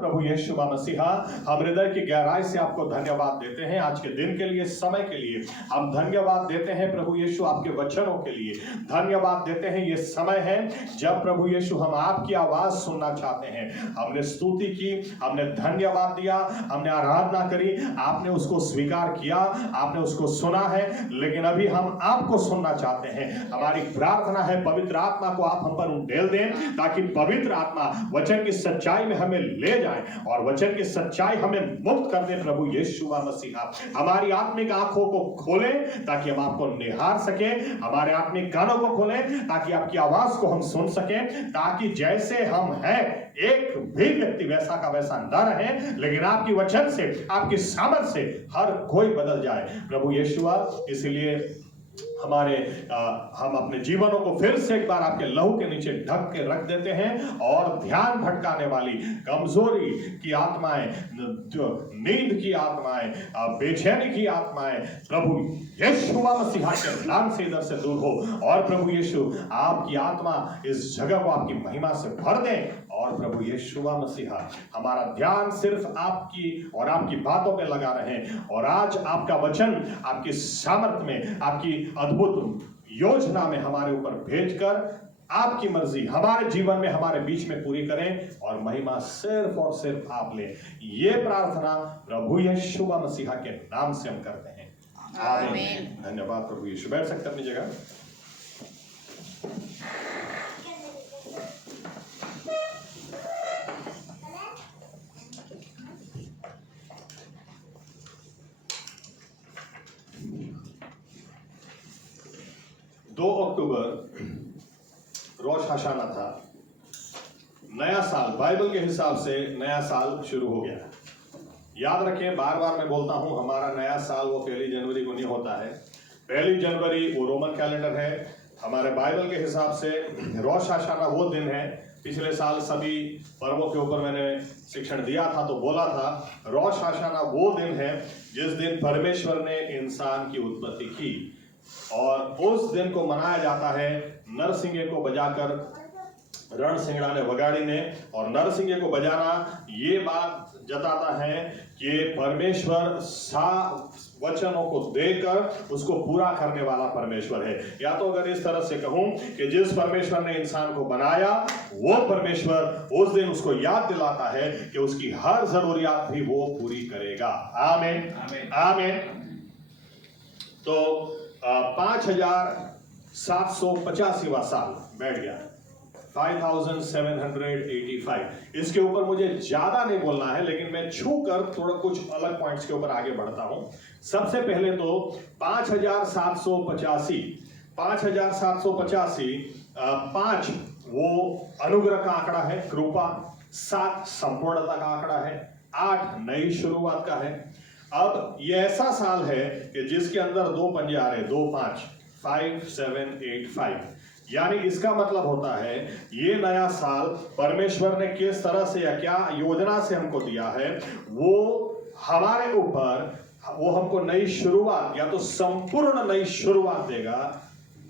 प्रभु यीशु मसीहा, हम हृदय की गहराई से आपको धन्यवाद देते हैं आज के दिन के लिए, समय के लिए। हम धन्यवाद देते हैं प्रभु यीशु आपके वचनों के लिए। धन्यवाद देते हैं, ये समय है जब प्रभु यीशु हम आपकी आवाज सुनना चाहते हैं। हमने स्तुति की, हमने धन्यवाद दिया, हमने आराधना करी, आपने उसको स्वीकार किया, आपने उसको सुना है, लेकिन अभी हम आपको सुनना चाहते हैं। हमारी प्रार्थना है पवित्र आत्मा को आप हम पर उंडेल दें, ताकि पवित्र आत्मा वचन की सच्चाई में हमें ले जाए और वचन की सच्चाई हमें मुक्त कर दे। प्रभु यीशु मसीहा, हमारी आत्मिक आंखों को खोलें ताकि हम आपको निहार सकें, हमारे आत्मिक कानों को खोलें ताकि आपकी आवाज को हम सुन सकें, ताकि जैसे हम हैं एक भी व्यक्ति वैसा का वैसा न रहे, लेकिन आपकी वचन से, आपकी सामर्थ से हर कोई बदल जाए। प्रभु यीशु, इसलिए हम अपने जीवनों को फिर से एक बार आपके लहू के नीचे ढक के रख देते हैं और ध्यान भटकाने वाली, कमजोरी की आत्माएं, नींद की आत्माएं, बेचैनी की आत्माएं प्रभु यीशु मसीहा के नाम से इधर से दूर हो। और प्रभु यीशु आपकी आत्मा इस जगह को आपकी महिमा से भर दें। और प्रभु यीशु मसीहा, हमारा ध्यान सिर्फ आपकी और आपकी बातों पे लगा रहे, और आज आपका वचन आपकी सामर्थ में, आपकी अद्भुत योजना में हमारे ऊपर भेजकर आपकी मर्जी हमारे जीवन में, हमारे बीच में पूरी करें और महिमा सिर्फ और सिर्फ आप लें। ये प्रार्थना प्रभु यीशु मसीहा के नाम से हम करते हैं, आमीन। धन्यवाद प्रभु यीशु। बैठ सकते अपनी जगह। अक्टूबर रोश हशाना था, नया साल बाइबल के हिसाब से नया साल शुरू हो गया। याद रखें, बार बार मैं बोलता हूं, हमारा नया साल वो 1 जनवरी को नहीं होता है। 1 जनवरी वो रोमन कैलेंडर है, हमारे बाइबल के हिसाब से रोश हशाना वो दिन है। पिछले साल सभी पर्वों के ऊपर मैंने शिक्षण दिया था, तो बोला था रोश हशाना वो दिन है जिस दिन परमेश्वर ने इंसान की उत्पत्ति की, और उस दिन को मनाया जाता है नरसिंगे को बजाकर, रण सिंगड़ाने वगाड़ी ने। और नरसिंगे को बजाना ये बात जताता है कि परमेश्वर वचनों को देकर उसको पूरा करने वाला परमेश्वर है। या तो अगर इस तरह से कहूं कि जिस परमेश्वर ने इंसान को बनाया, वो परमेश्वर उस दिन उसको याद दिलाता है कि उसकी हर जरूरियात भी वो पूरी करेगा। आमीन, आमीन। तो 5785वां साल बैठ गया, 5785। इसके ऊपर मुझे ज्यादा नहीं बोलना है, लेकिन मैं छू कर थोड़ा कुछ अलग पॉइंट्स के ऊपर आगे बढ़ता हूं। सबसे पहले तो 5785, 5 वो अनुग्रह का आंकड़ा है, कृपा। 7 संपूर्णता का आंकड़ा है। 8 नई शुरुआत का है। अब ये ऐसा साल है कि जिसके अंदर 2 पंजे आ रहे, 2 5, 5 7 8 5। यानी इसका मतलब होता है ये नया साल परमेश्वर ने किस तरह से या क्या योजना से हमको दिया है, वो हमारे ऊपर, वो हमको नई शुरुआत या तो संपूर्ण नई शुरुआत देगा,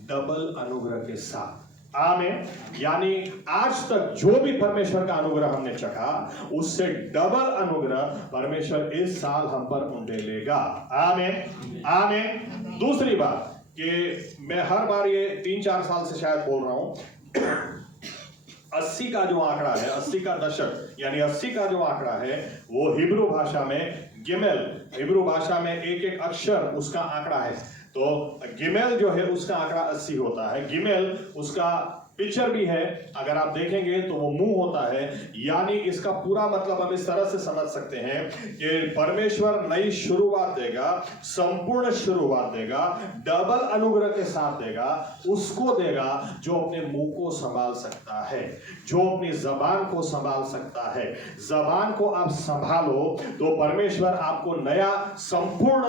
डबल अनुग्रह के साथ। आमीन। यानी आज तक जो भी परमेश्वर का अनुग्रह हमने चखा, उससे डबल अनुग्रह परमेश्वर इस साल हम पर उंडेलेगा। आमीन, आमीन। दूसरी बात कि मैं हर बार ये 3-4 साल से शायद बोल रहा हूं, 80 का जो आंकड़ा है, 80 का दशक, यानी 80 का जो आंकड़ा है, वो हिब्रू भाषा में गिमेल, हिब्रू भाषा में एक अक्षर उसका आंकड़ा है। तो गिमेल जो है उसका आंकड़ा 80 होता है। गिमेल उसका पिक्चर भी है, अगर आप देखेंगे तो वो मुंह होता है। यानी इसका पूरा मतलब हम इस तरह से समझ सकते हैं कि परमेश्वर नई शुरुआत देगा, संपूर्ण शुरुआत देगा, डबल अनुग्रह के साथ देगा। उसको देगा जो अपने मुंह को संभाल सकता है, जो अपनी जबान को संभाल सकता है। जबान को आप संभालो तो परमेश्वर आपको नया संपूर्ण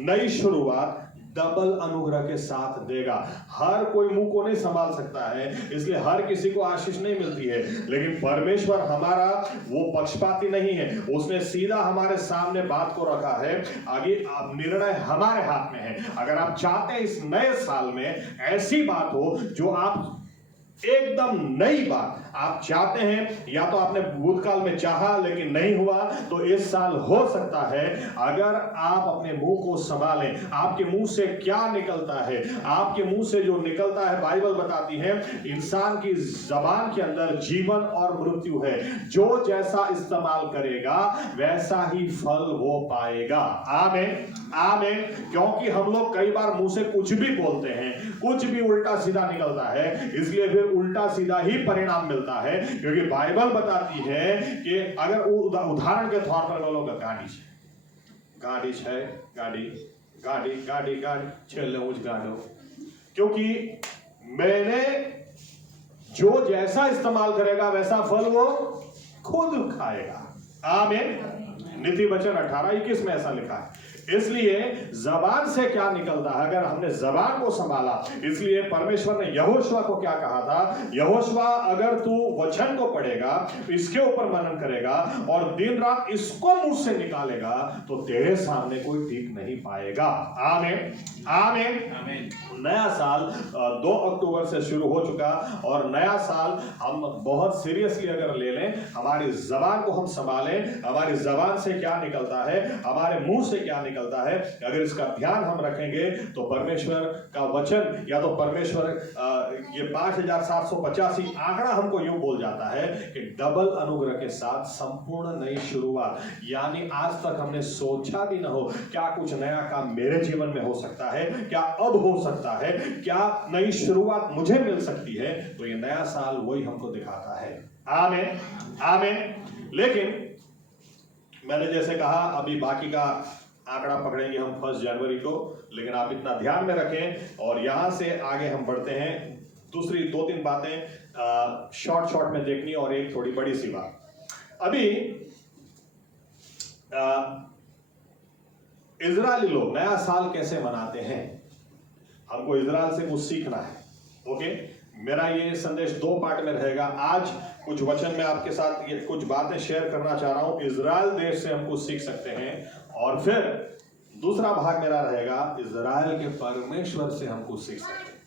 नई शुरुआत डबल अनुग्रह के साथ देगा। हर कोई मुंह को नहीं संभाल सकता है, इसलिए हर किसी को आशीष नहीं मिलती है, लेकिन परमेश्वर हमारा वो पक्षपाती नहीं है। उसने सीधा हमारे सामने बात को रखा है, आगे आप निर्णय हमारे हाथ में है। अगर आप चाहते हैं इस नए साल में ऐसी बात हो जो आप एकदम नई बात आप चाहते हैं, या तो आपने भूतकाल में चाहा लेकिन नहीं हुआ, तो इस साल हो सकता है अगर आप अपने मुंह को संभालें। आपके मुंह से क्या निकलता है, आपके मुंह से जो निकलता है, बाइबल बताती है इंसान की जबान के अंदर जीवन और मृत्यु है। जो जैसा इस्तेमाल करेगा वैसा ही फल वो पाएगा। आमीन आमीन। क्योंकि हम लोग कई बार मुंह से कुछ भी बोलते हैं, कुछ भी उल्टा सीधा निकलता है, इसलिए फिर उल्टा सीधा ही परिणाम मिलता है। क्योंकि बाइबल बताती है कि अगर उदाहरण के तौर पर बोलोगे गाड़ी है, गाड़ी गाड़ी गाड़ी गाड़ी छेले उस गाड़ो, क्योंकि मैंने जो जैसा इस्तेमाल करेगा वैसा फल वो खुद खाएगा। आमीन। नीति वचन 18:21 में ऐसा लिखा है। इसलिए जबान से क्या निकलता है, अगर हमने जबान को संभाला, इसलिए परमेश्वर ने यहोशुआ को क्या कहा था, यहोशुआ अगर तू वचन को पढ़ेगा, इसके ऊपर मनन करेगा और दिन रात इसको मुंह से निकालेगा, तो तेरे सामने कोई टिक नहीं पाएगा। आमीन आमीन। नया साल 2 अक्टूबर से शुरू हो चुका, और नया साल हम बहुत सीरियसली अगर ले लें, हमारी जबान को हम संभालें, हमारी जबान से क्या निकलता है, हमारे मुंह से क्या निकलता है, अगर इसका ध्यान हम रखेंगे तो परमेश्वर का वचन, या तो परमेश्वर ये 5785 आंकड़ा हमको यूं बोल जाता है कि डबल अनुग्रह के साथ संपूर्ण नई शुरुआत। यानी आज तक हमने सोचा भी ना हो क्या कुछ नया काम मेरे जीवन में हो सकता है, क्या अब हो सकता है, क्या नई शुरुआत मुझे मिल सकती है, तो ये नया साल वही हमको दिखाता है। आमीन आमीन। लेकिन मैंने जैसे कहा, अभी बाकी का आंकड़ा पकड़ेंगे हम 1 जनवरी को, लेकिन आप इतना ध्यान में रखें। और यहां से आगे हम बढ़ते हैं, दूसरी 2-3 बातें शॉर्ट में देखनी, और एक थोड़ी बड़ी सी बात। अभी इजरायली लोग नया साल कैसे मनाते हैं, हमको इजराइल से कुछ सीखना है। ओके, मेरा ये संदेश 2 पार्ट में रहेगा। आज कुछ वचन में आपके साथ ये कुछ बातें शेयर करना चाह रहा हूं, इजराइल देश से हम कुछ सीख सकते हैं, और फिर दूसरा भाग मेरा रहेगा इजराइल के परमेश्वर से हम कुछ सीख सकते हैं।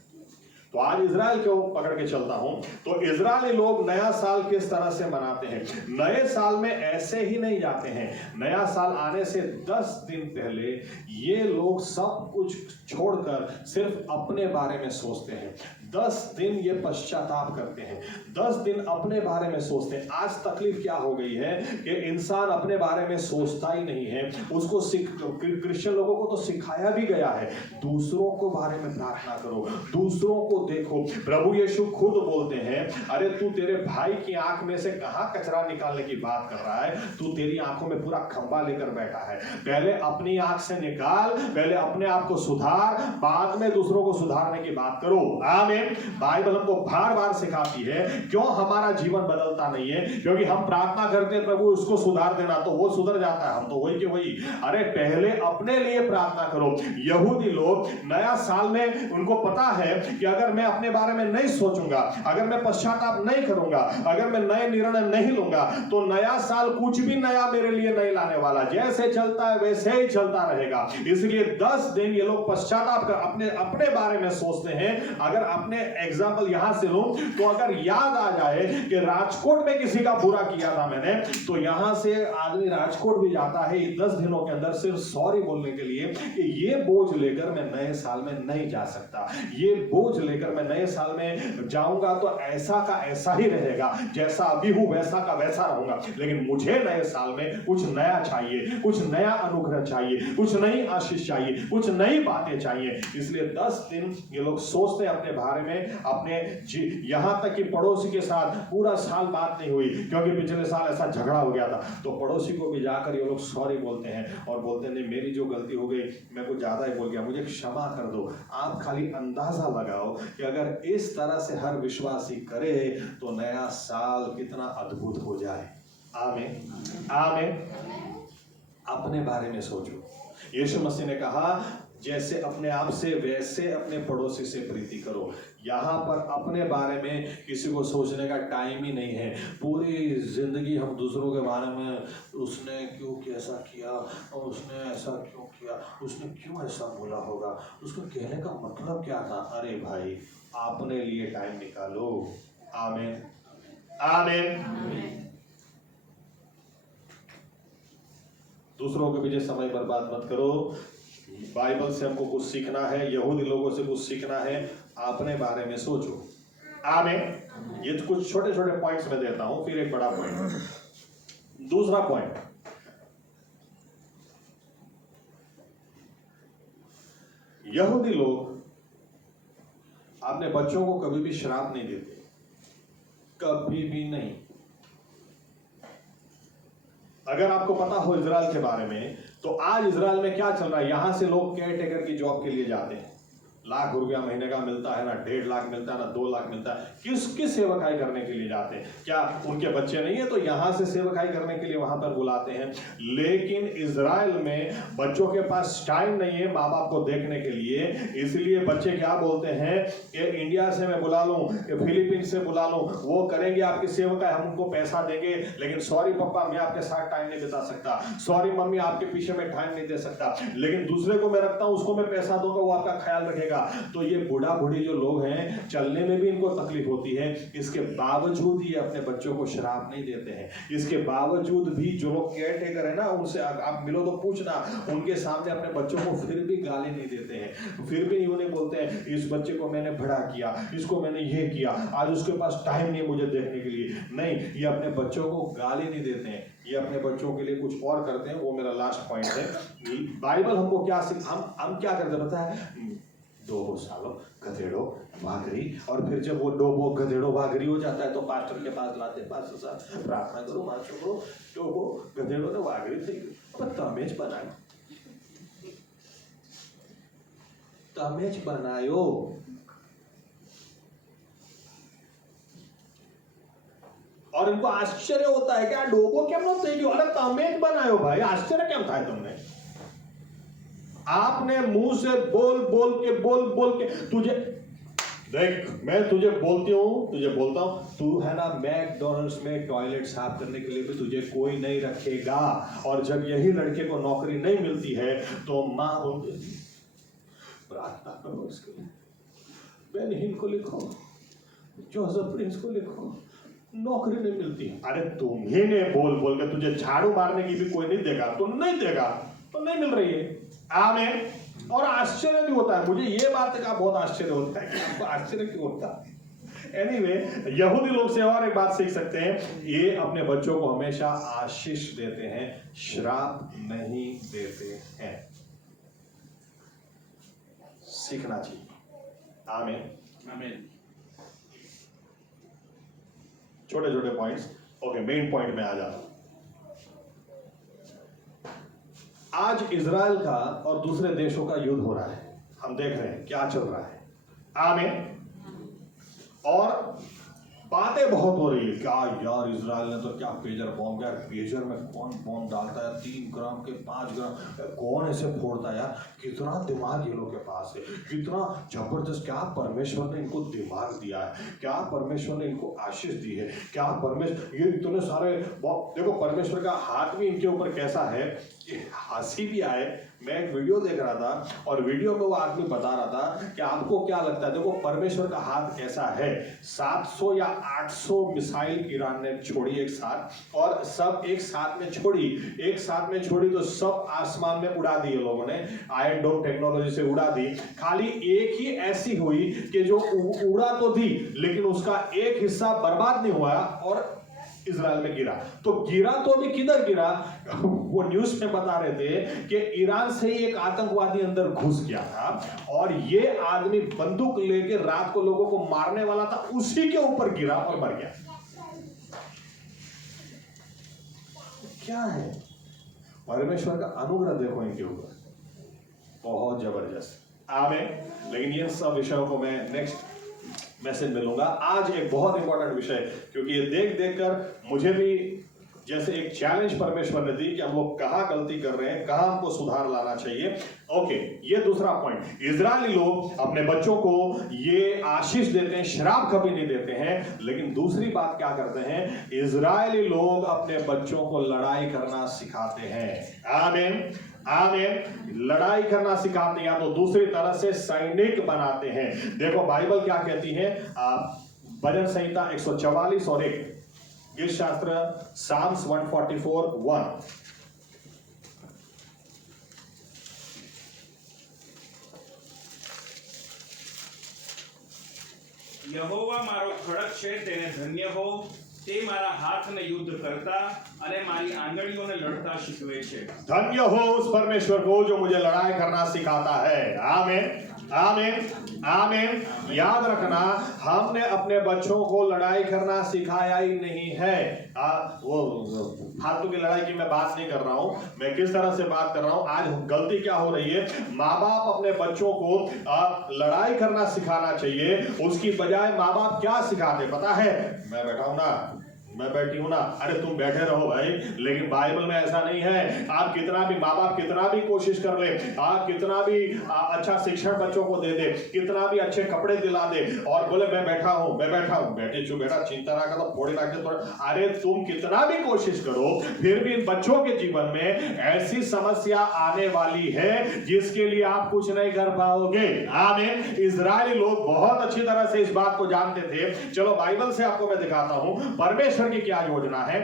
तो आज इजराइल को पकड़ के चलता हूं। तो इजरायली लोग नया साल किस तरह से मनाते हैं। नए साल में ऐसे ही नहीं जाते हैं, नया साल आने से 10 दिन पहले ये लोग सब कुछ छोड़कर सिर्फ अपने बारे में सोचते हैं। 10 दिन ये पश्चाताप करते हैं, 10 दिन अपने बारे में सोचते हैं। आज तकलीफ क्या हो गई है कि इंसान अपने बारे में सोचता ही नहीं है। उसको क्रिश्चियन लोगों को तो सिखाया भी गया है, दूसरों को बारे में प्रार्थना करो, दूसरों को देखो। प्रभु यीशु खुद बोलते हैं, अरे तू तेरे भाई की आंख में से कहां कचरा निकालने की बात कर रहा है, तू तेरी आंखों में पूरा खंबा लेकर बैठा है। पहले अपनी आंख से निकाल, पहले अपने आप को सुधार, बाद में दूसरों को सुधारने की बात करो। आमीन। बाइबल हमको बार बार सिखाती है। क्यों हमारा जीवन बदलता नहीं है? क्योंकि हम प्रार्थना करते हैं प्रभु उसको सुधार देना, तो वो सुधर जाता है, हम तो वही के वही। अरे पहले अपने लिए प्रार्थना करो। यहूदी लोग नया साल में उनको पता है कि अगर मैं अपने बारे में नहीं सोचूंगा, अगर मैं पश्चाताप नहीं करूंगा, अगर मैं नए निर्णय नहीं लूंगा, तो नया साल कुछ भी नया मेरे लिए नहीं लाने वाला। जैसे चलता है वैसे ही चलता रहेगा। इसलिए 10 दिन ये लोग पश्चाताप कर अपने बारे में सोचते हैं। अगर अपने एग्जाम्पल यहां से लूं, तो अगर याद आ जाए कि राजकोट में किसी का बुरा किया था मैंने, तो यहां से आदमी राजकोट भी जाता है 10 दिनों के अंदर सिर्फ सॉरी बोलने के लिए कि ये बोझ लेकर मैं नए साल में नहीं जा सकता, ये बोझ लेकर मैं नए साल में जाऊंगा तो ऐसा का ऐसा ही रहेगा, जैसा अभी हूं वैसा का वैसा रहूंगा। लेकिन मुझे नए साल में कुछ नया चाहिए, कुछ नया अनुग्रह चाहिए, कुछ नई आशीष चाहिए, कुछ नई बातें चाहिए। इसलिए 10 दिन ये लोग सोचते हैं अपने बारे में, अपने यहां तक कि पड़ोसी के साथ पूरा साल बात नहीं हुई, क्योंकि पिछले साल ऐसा झगड़ा हो गया था, तो पड़ोसी को भी जाकर ये लोग सॉरी बोलते हैं और बोलते हैं नहीं मेरी जो गलती हो गई, मैं कुछ ज्यादा ही बोल गया, मुझे क्षमा कर दो। आप खाली अंदाजा लगाओ कि अगर इस तरह से हर विश्वासी करे तो नया साल कितना अद्भुत हो जाए। आमीन आमीन। अपने बारे में सोचो। यीशु मसीह ने कहा जैसे अपने आप से वैसे अपने पड़ोसी से प्रीति करो। यहाँ पर अपने बारे में किसी को सोचने का टाइम ही नहीं है। पूरी जिंदगी हम दूसरों के बारे में, उसने क्यों कैसा किया, और उसने ऐसा क्यों किया, उसने क्यों ऐसा बोला होगा, उसको कहने का मतलब क्या था। अरे भाई अपने लिए टाइम निकालो। आमीन आमीन। दूसरों के पीछे समय बर्बाद मत करो। बाइबल से हमको कुछ सीखना है, यहूदी लोगों से कुछ सीखना है, अपने बारे में सोचो। आमीन। ये तो कुछ छोटे छोटे पॉइंट्स में देता हूं, फिर एक बड़ा पॉइंट। दूसरा पॉइंट, यहूदी लोग अपने बच्चों को कभी भी श्राप नहीं देते, कभी भी नहीं। अगर आपको पता हो इजराइल के बारे में, तो आज इजराइल में क्या चल रहा है, यहां से लोग केयर टेकर की जॉब के लिए जाते हैं, लाख रुपया महीने का मिलता है ना, 1.5 लाख मिलता है ना, 2 लाख मिलता है। किसकी सेवकाई करने के लिए जाते हैं? क्या उनके बच्चे नहीं है तो यहां से सेवकाई करने के लिए वहां पर बुलाते हैं। लेकिन इजराइल में बच्चों के पास टाइम नहीं है माँ बाप को देखने के लिए, इसलिए बच्चे क्या बोलते हैं कि इंडिया से मैं बुला लूं, फिलीपींस से बुला लूं, वो करेंगे आपकी सेवकाई, हम उनको पैसा देंगे, लेकिन सॉरी पापा मैं आपके साथ टाइम नहीं बिता सकता, सॉरी मम्मी आपके पीछे में टाइम नहीं दे सकता, लेकिन दूसरे को मैं रखता हूं, उसको मैं पैसा दूंगा, वो आपका ख्याल रखेगा। तो ये बूढ़ा बूढ़ी जो लोग हैं, चलने में भी इनको तकलीफ होती है, इसके बावजूद ये अपने बच्चों को श्राप नहीं देते हैं। इसके बावजूद भी जो लोग केयर टेकर है ना, उनसे आप मिलो तो पूछना, उनके सामने अपने बच्चों को फिर भी गाली नहीं देते हैं, फिर भी यूं नहीं बोलते हैं इस बच्चे को मैंने बड़ा किया, इसको मैंने ये किया, आज उसके पास टाइम नहीं मुझे देखने के लिए। नहीं, ये अपने बच्चों को गाली नहीं देते हैं, ये अपने बच्चों के लिए कुछ और करते हैं। वो मेरा लास्ट पॉइंट है। बाइबल हमको क्या हम क्या करते पता है, डोबो सालो गधेड़ो भागरी, और फिर जब वो डोबो गधेड़ो भागरी हो जाता है तो पास्टर के पास लाते, पास्टर साहब प्रार्थना करो, माचो करो, डोबो गधेड़ो ने भागरी थी। अब तमेज बनायो। और इनको आश्चर्य होता है क्या डोबो केम नो થઈ ગયો, अरे तमेज बनायो भाई, आश्चर्य केम થાય तुमने? आपने मुंह से बोल के तुझे देख, मैं तुझे बोलता हूं, तू है ना मैकडॉनल्ड्स में टॉयलेट साफ करने के लिए भी तुझे कोई नहीं रखेगा, और जब यही लड़के को नौकरी नहीं मिलती है तो माँ बोलती प्रार्थना करो इसके लिए, बेनहीन को लिखो, जोसेफ प्रिंस को लिखो, नौकरी नहीं मिलती। अरे तुम्ही ने बोल के तुझे झाड़ू मारने की भी कोई नहीं देगा, तो नहीं देगा, तो नहीं मिल रही है। आमीन। और आश्चर्य भी होता है, मुझे ये बात का बहुत आश्चर्य होता है कि आपको आश्चर्य क्यों होता है। एनीवे, यहूदी लोग से और एक बात सीख सकते हैं, ये अपने बच्चों को हमेशा आशीष देते हैं, श्राप नहीं देते हैं। सीखना चाहिए। आमीन आमीन। छोटे छोटे पॉइंट्स, ओके, मेन पॉइंट में आ जाता हूं। आज इजराइल का और दूसरे देशों का युद्ध हो रहा है, हम देख रहे हैं क्या चल रहा है। आमीन। और बातें बहुत हो रही है, क्या यार इजराइल ने तो क्या पेजर बॉम्ब, यार पेजर में कौन बॉम्ब डालता है, 3 ग्राम के 5 ग्राम, कौन ऐसे फोड़ता है यार, कितना दिमाग ये लोग के पास है, कितना जबरदस्त, क्या परमेश्वर ने इनको दिमाग दिया है, क्या परमेश्वर ने इनको आशीष दी है, क्या परमेश्वर, ये इतने सारे, देखो परमेश्वर का हाथ भी इनके ऊपर कैसा है, हंसी भी आए। मैं एक वीडियो देख रहा था और वीडियो में वो आदमी बता रहा था कि आपको क्या लगता है, देखो परमेश्वर का हाथ कैसा है, 700 या 800 मिसाइल ईरान ने छोड़ी एक साथ, और सब एक साथ में छोड़ी तो सब आसमान में उड़ा दी लोगों ने, आयरन डोम टेक्नोलॉजी से उड़ा दी। खाली एक ही ऐसी हुई कि जो उड़ा तो दी लेकिन उसका एक हिस्सा बर्बाद नहीं हुआ और इजराइल में गिरा। तो गिरा तो अभी किधर गिरा, वो न्यूज में बता रहे थे कि ईरान से ही एक आतंकवादी अंदर घुस गया था और ये आदमी बंदूक लेके रात को लोगों को मारने वाला था, उसी के ऊपर गिरा और मर गया। क्या है परमेश्वर का अनुग्रह, देखो इनके ऊपर बहुत जबरदस्त। आमीन। लेकिन ये सब विषयों को मैं नेक्स्ट मैसेज में लूंगा। आज एक बहुत इंपॉर्टेंट विषय, क्योंकि ये देख कर मुझे भी जैसे एक चैलेंज परमेश्वर ने दी कि हम लोग कहां गलती कर रहे हैं, कहां हमको सुधार लाना चाहिए। ओके, ये दूसरा पॉइंट। इजरायली लोग अपने बच्चों को ये आशीष देते हैं, श्राप कभी नहीं देते हैं। लेकिन दूसरी बात क्या करते हैं, इजरायली लोग अपने बच्चों को लड़ाई करना सिखाते हैं। आमीन आमीन। लड़ाई करना सिखाते हैं, या तो दूसरी तरह से सैनिक बनाते हैं। देखो बाइबल क्या कहती है, भजन संहिता 144 और 1, गीत शास्त्र साम्स 144:1। यहोवा मारो खड़क छे, तेने धन्य हो, તે મારા હાથને યુદ્ધ કરતા અને મારી આંગળીઓને લડતા શીખવે છે। धन्य हो उस परमेश्वर को जो मुझे लड़ाई करना सिखाता है। आमीन आमीन आमीन। याद रखना, हमने अपने बच्चों को लड़ाई करना सिखाया ही नहीं है। वो फालतू की लड़ाई की मैं बात नहीं कर रहा हूं, मैं किस तरह से बात कर रहा हूं। आज गलती क्या हो रही है, माँ बाप अपने बच्चों को लड़ाई करना सिखाना चाहिए, उसकी बजाय माँ बाप क्या सिखाते पता है, मैं बैठा हूं ना, मैं बैठी हूं ना, अरे तुम बैठे रहो भाई। लेकिन बाइबल में ऐसा नहीं है। आप कितना भी माँ बाप कितना भी कोशिश कर ले, आप कितना भी अच्छा शिक्षण बच्चों को दे दे, कितना भी अच्छे कपड़े दिला दे और बोले मैं बैठा हूं, बैठे चुप बेटा, चिंता ना करो, फोड़े रख दे। अरे तुम कितना भी कोशिश करो, फिर भी बच्चों के जीवन में ऐसी समस्या आने वाली है जिसके लिए आप कुछ नहीं कर पाओगे। आमीन। इजरायली लोग बहुत अच्छी तरह से इस बात को जानते थे। चलो बाइबल से आपको मैं दिखाता हूं परमेश्वर की क्या योजना है।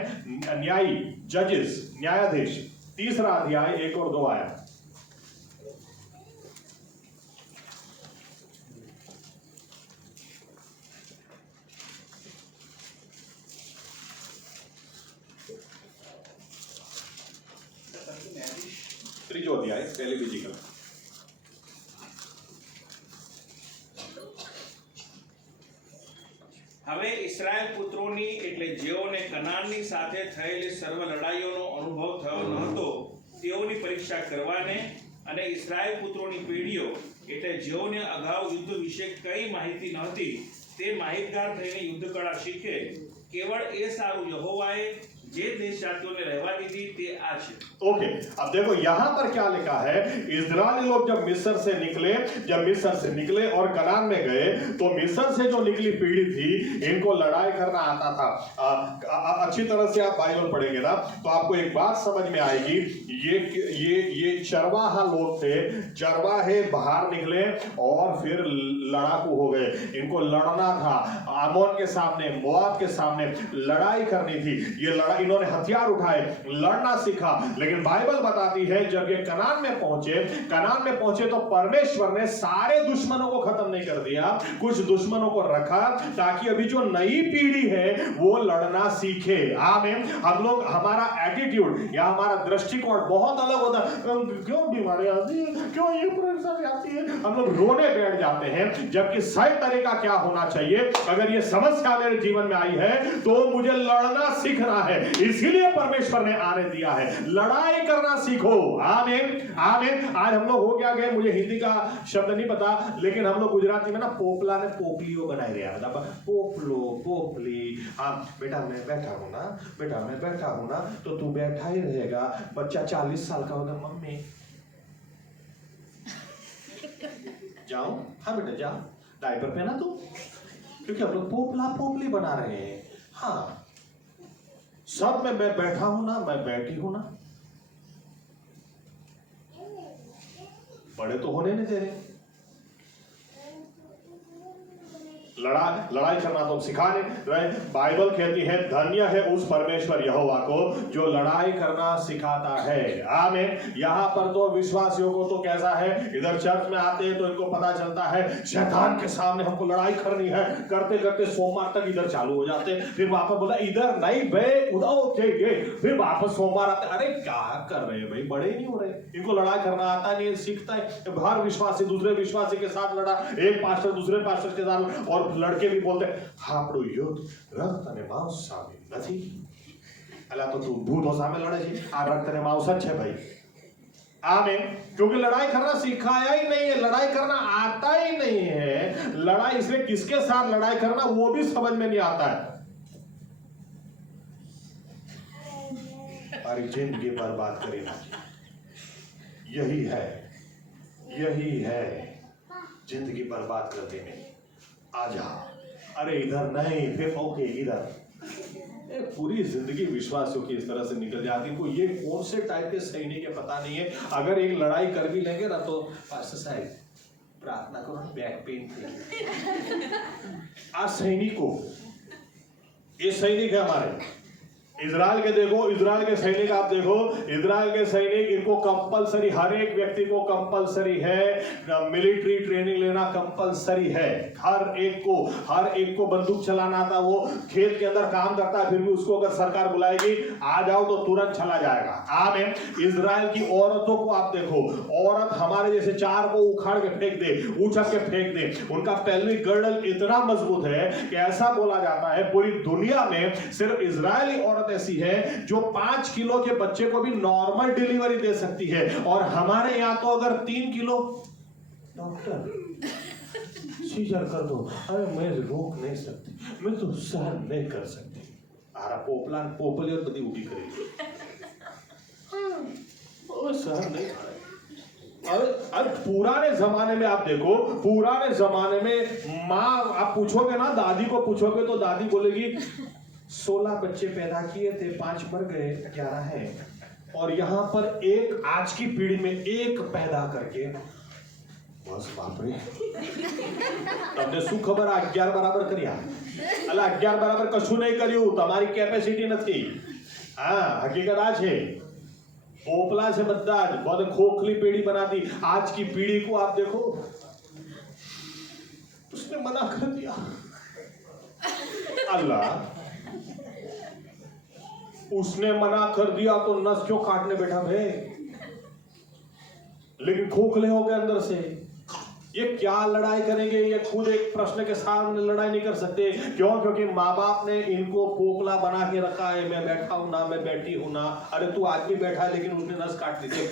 न्यायी, जजेस, न्यायाधीश 3 अध्याय 1 और 2 आया। ત્રીજો અધ્યાય પહેલી બીજી કલમ। હવે ઇસ્રાયેલ પુત્રોની એટલે જેઓને કનાનની સાથે થયેલી સર્વ લડાઈઓનો અનુભવ થયો ન હતો તેઓની પરીક્ષા કરવાને અને ઇસ્રાયેલ પુત્રોની પેઢીઓ એટલે જેઓને અગાઉ યુદ્ધ વિશે કઈ માહિતી નહોતી તે માહિતગાર થઈને યુદ્ધ કળા શીખે। કેવળ એ સારું यहोवाए जे देश जातियों ने रहवा दी थी ते आ छे। ओके, अब देखो यहां पर क्या लिखा है। इजरायली लोग जब मिस्र से निकले और कनान में गए, तो मिस्र से जो निकली पीढ़ी थी इनको लड़ाई करना आता था। अच्छी तरह से आप बाइबल पढ़ेंगे ना तो आपको एक बात समझ में आएगी। ये चरवाहा लोग थे, चरवाहे बाहर निकले और फिर लड़ाकू हो गए। इनको लड़ना था, आमोन के सामने, मोआब के सामने लड़ाई करनी थी। ये लड़ाई, इन्होंने हथियार उठाए, लड़ना सीखा। लेकिन बाइबल बताती है जब ये कनान में पहुंचे तो परमेश्वर ने सारे दुश्मनों को खत्म नहीं कर दिया, कुछ दुश्मनों को रखा ताकि अभी जो नई पीढ़ी है वो लड़ना सीखे। आमीन। हम लोग, हमारा एटीट्यूड या हमारा दृष्टिकोण बहुत अलग होता है। क्यों बीमारी आती है, क्यों ये परेशानी आती है, हम लोग रोने बैठ जाते हैं। जबकि सही तरीका क्या होना चाहिए, अगर ये समस्या मेरे जीवन में आई है तो मुझे लड़ना सीखना है, इसीलिए परमेश्वर ने आने दिया है। लड़ाई करना सीखो। आमीन आमीन। आज हम लोग हो क्या गए, मुझे हिंदी का शब्द नहीं पता, लेकिन हम लोग गुजराती में ना पोपला ने पोपलियो बनाए रहे हैं। पोपलो, पोपली। हाँ बेटा मैं बैठा हूं ना, तो तू बैठा ही रहेगा। बच्चा 40 साल का होगा, मम्मी जाओ, हाँ बेटा जाओ, डायपर पहना तू, क्योंकि हम लोग पोपला पोपली बना रहे हैं। हाँ सब में मैं बैठा हूं ना, मैं बैठी हूं ना, बड़े तो होने नहीं दे रहे। लड़ाई करना तो सिखाने रहे। बाइबल कहती है धन्य है उस परमेश्वर यहोवा को जो लड़ाई करना सिखाता है। आमीन। यहां पर तो विश्वासियों को तो कैसा है, इधर चर्च में आते हैं तो इनको पता चलता है शैतान के सामने हमको लड़ाई करनी है, करते करते सोमवार तक इधर चालू हो जाते हैं, फिर वापस बोला इधर नहीं बे उधर गए, फिर वापस सोमवार आते। अरे क्या कर रहे हैं भाई, बड़े नहीं हो रहे, इनको लड़ाई करना आता नहीं, सीखता है। हर विश्वासी दूसरे विश्वासी के साथ लड़ा, एक पास्टर दूसरे पास्टर के साथ, और लड़के भी बोलते આપણું યુદ્ધ રક્ત અને માંસ સામે નથી। અલા તો તું ભૂતો સામે લડે છે, આ રક્ત અને માંસ જ છે ભાઈ। आमीन। क्योंकि लड़ाई करना सिखाया ही नहीं है, लड़ाई करना आता ही नहीं है। लड़ाई इसलिए किसके साथ लड़ाई करना वो भी समझ में नहीं आता है। हमारी जिंदगी बर्बाद करे ना। यही है जिंदगी बर्बाद कर देने। आजा, अरे इधर नहीं, फिर ओके इधर। पूरी जिंदगी विश्वासियों की इस तरह से निकल जाती को। ये कौन से टाइप के सैनिक है पता नहीं है। अगर एक लड़ाई कर भी लेंगे ना तो पास्टर साहब प्रार्थना करो, बैक पेन थी। आज सैनिकों, ये सैनिक है हमारे इजराइल के। देखो इजराइल के सैनिक, आप देखो इजराइल के सैनिक, इनको कंपलसरी, हर एक व्यक्ति को कंपलसरी है मिलिट्री ट्रेनिंग लेना, कंपलसरी है। हर एक को बंदूक चलाना आता। वो खेत के अंदर काम करता है, फिर भी उसको अगर सरकार बुलाएगी आ जाओ तो तुरंत चला जाएगा। आमीन। इजराइल की औरतों को आप देखो, औरत हमारे जैसे चार को उखाड़ के फेंक दे, उछक के फेंक दे। उनका पेल्विक गर्डल इतना मजबूत है कि ऐसा बोला जाता है पूरी दुनिया में सिर्फ इजरायली औरत ऐसी है जो 5 किलो के बच्चे को भी नॉर्मल डिलीवरी दे सकती है। और हमारे यहां तो अगर 3 किलो, डॉक्टर सीजर कर दो, अरे मैं रोक नहीं सकती, मैं तो सहन नहीं कर सकती। आरा पोपली और बदी उठी करेगी, सहन नहीं कर। अब पुराने जमाने में आप देखो, पुराने जमाने में माँ, आप पूछोगे ना, दादी को पूछोगे तो दादी बोलेगी 16 बच्चे पैदा किए थे, 5 मर गए, 11 हैं। और यहां पर एक, आज की पीढ़ी में एक पैदा करके बस बाप रे, તમને શું ખબર આ 11 બરાબર કર્યા? અલા 11 બરાબર કશું નહીં કર્યું, તમારી કેપેસિટી નથી। હા, હકીકત આ છે। પોપલા છે બધા જ, બદ खोखली पेड़ी बनाती। आज की पीढ़ी को आप देखो, उसने मना कर दिया। अल्लाह, उसने मना कर दिया तो नस क्यों काटने बैठा भाई? लेकिन खोखले हो गए अंदर से। ये क्या लड़ाई करेंगे? ये खुद एक प्रश्न के सामने लड़ाई नहीं कर सकते। क्यों? क्योंकि माँ बाप ने इनको पोपला बना के रखा है। मैं बैठा हूं ना, मैं बैठी हूं ना। अरे तू आदमी बैठा है लेकिन उसने नस काट दी थी।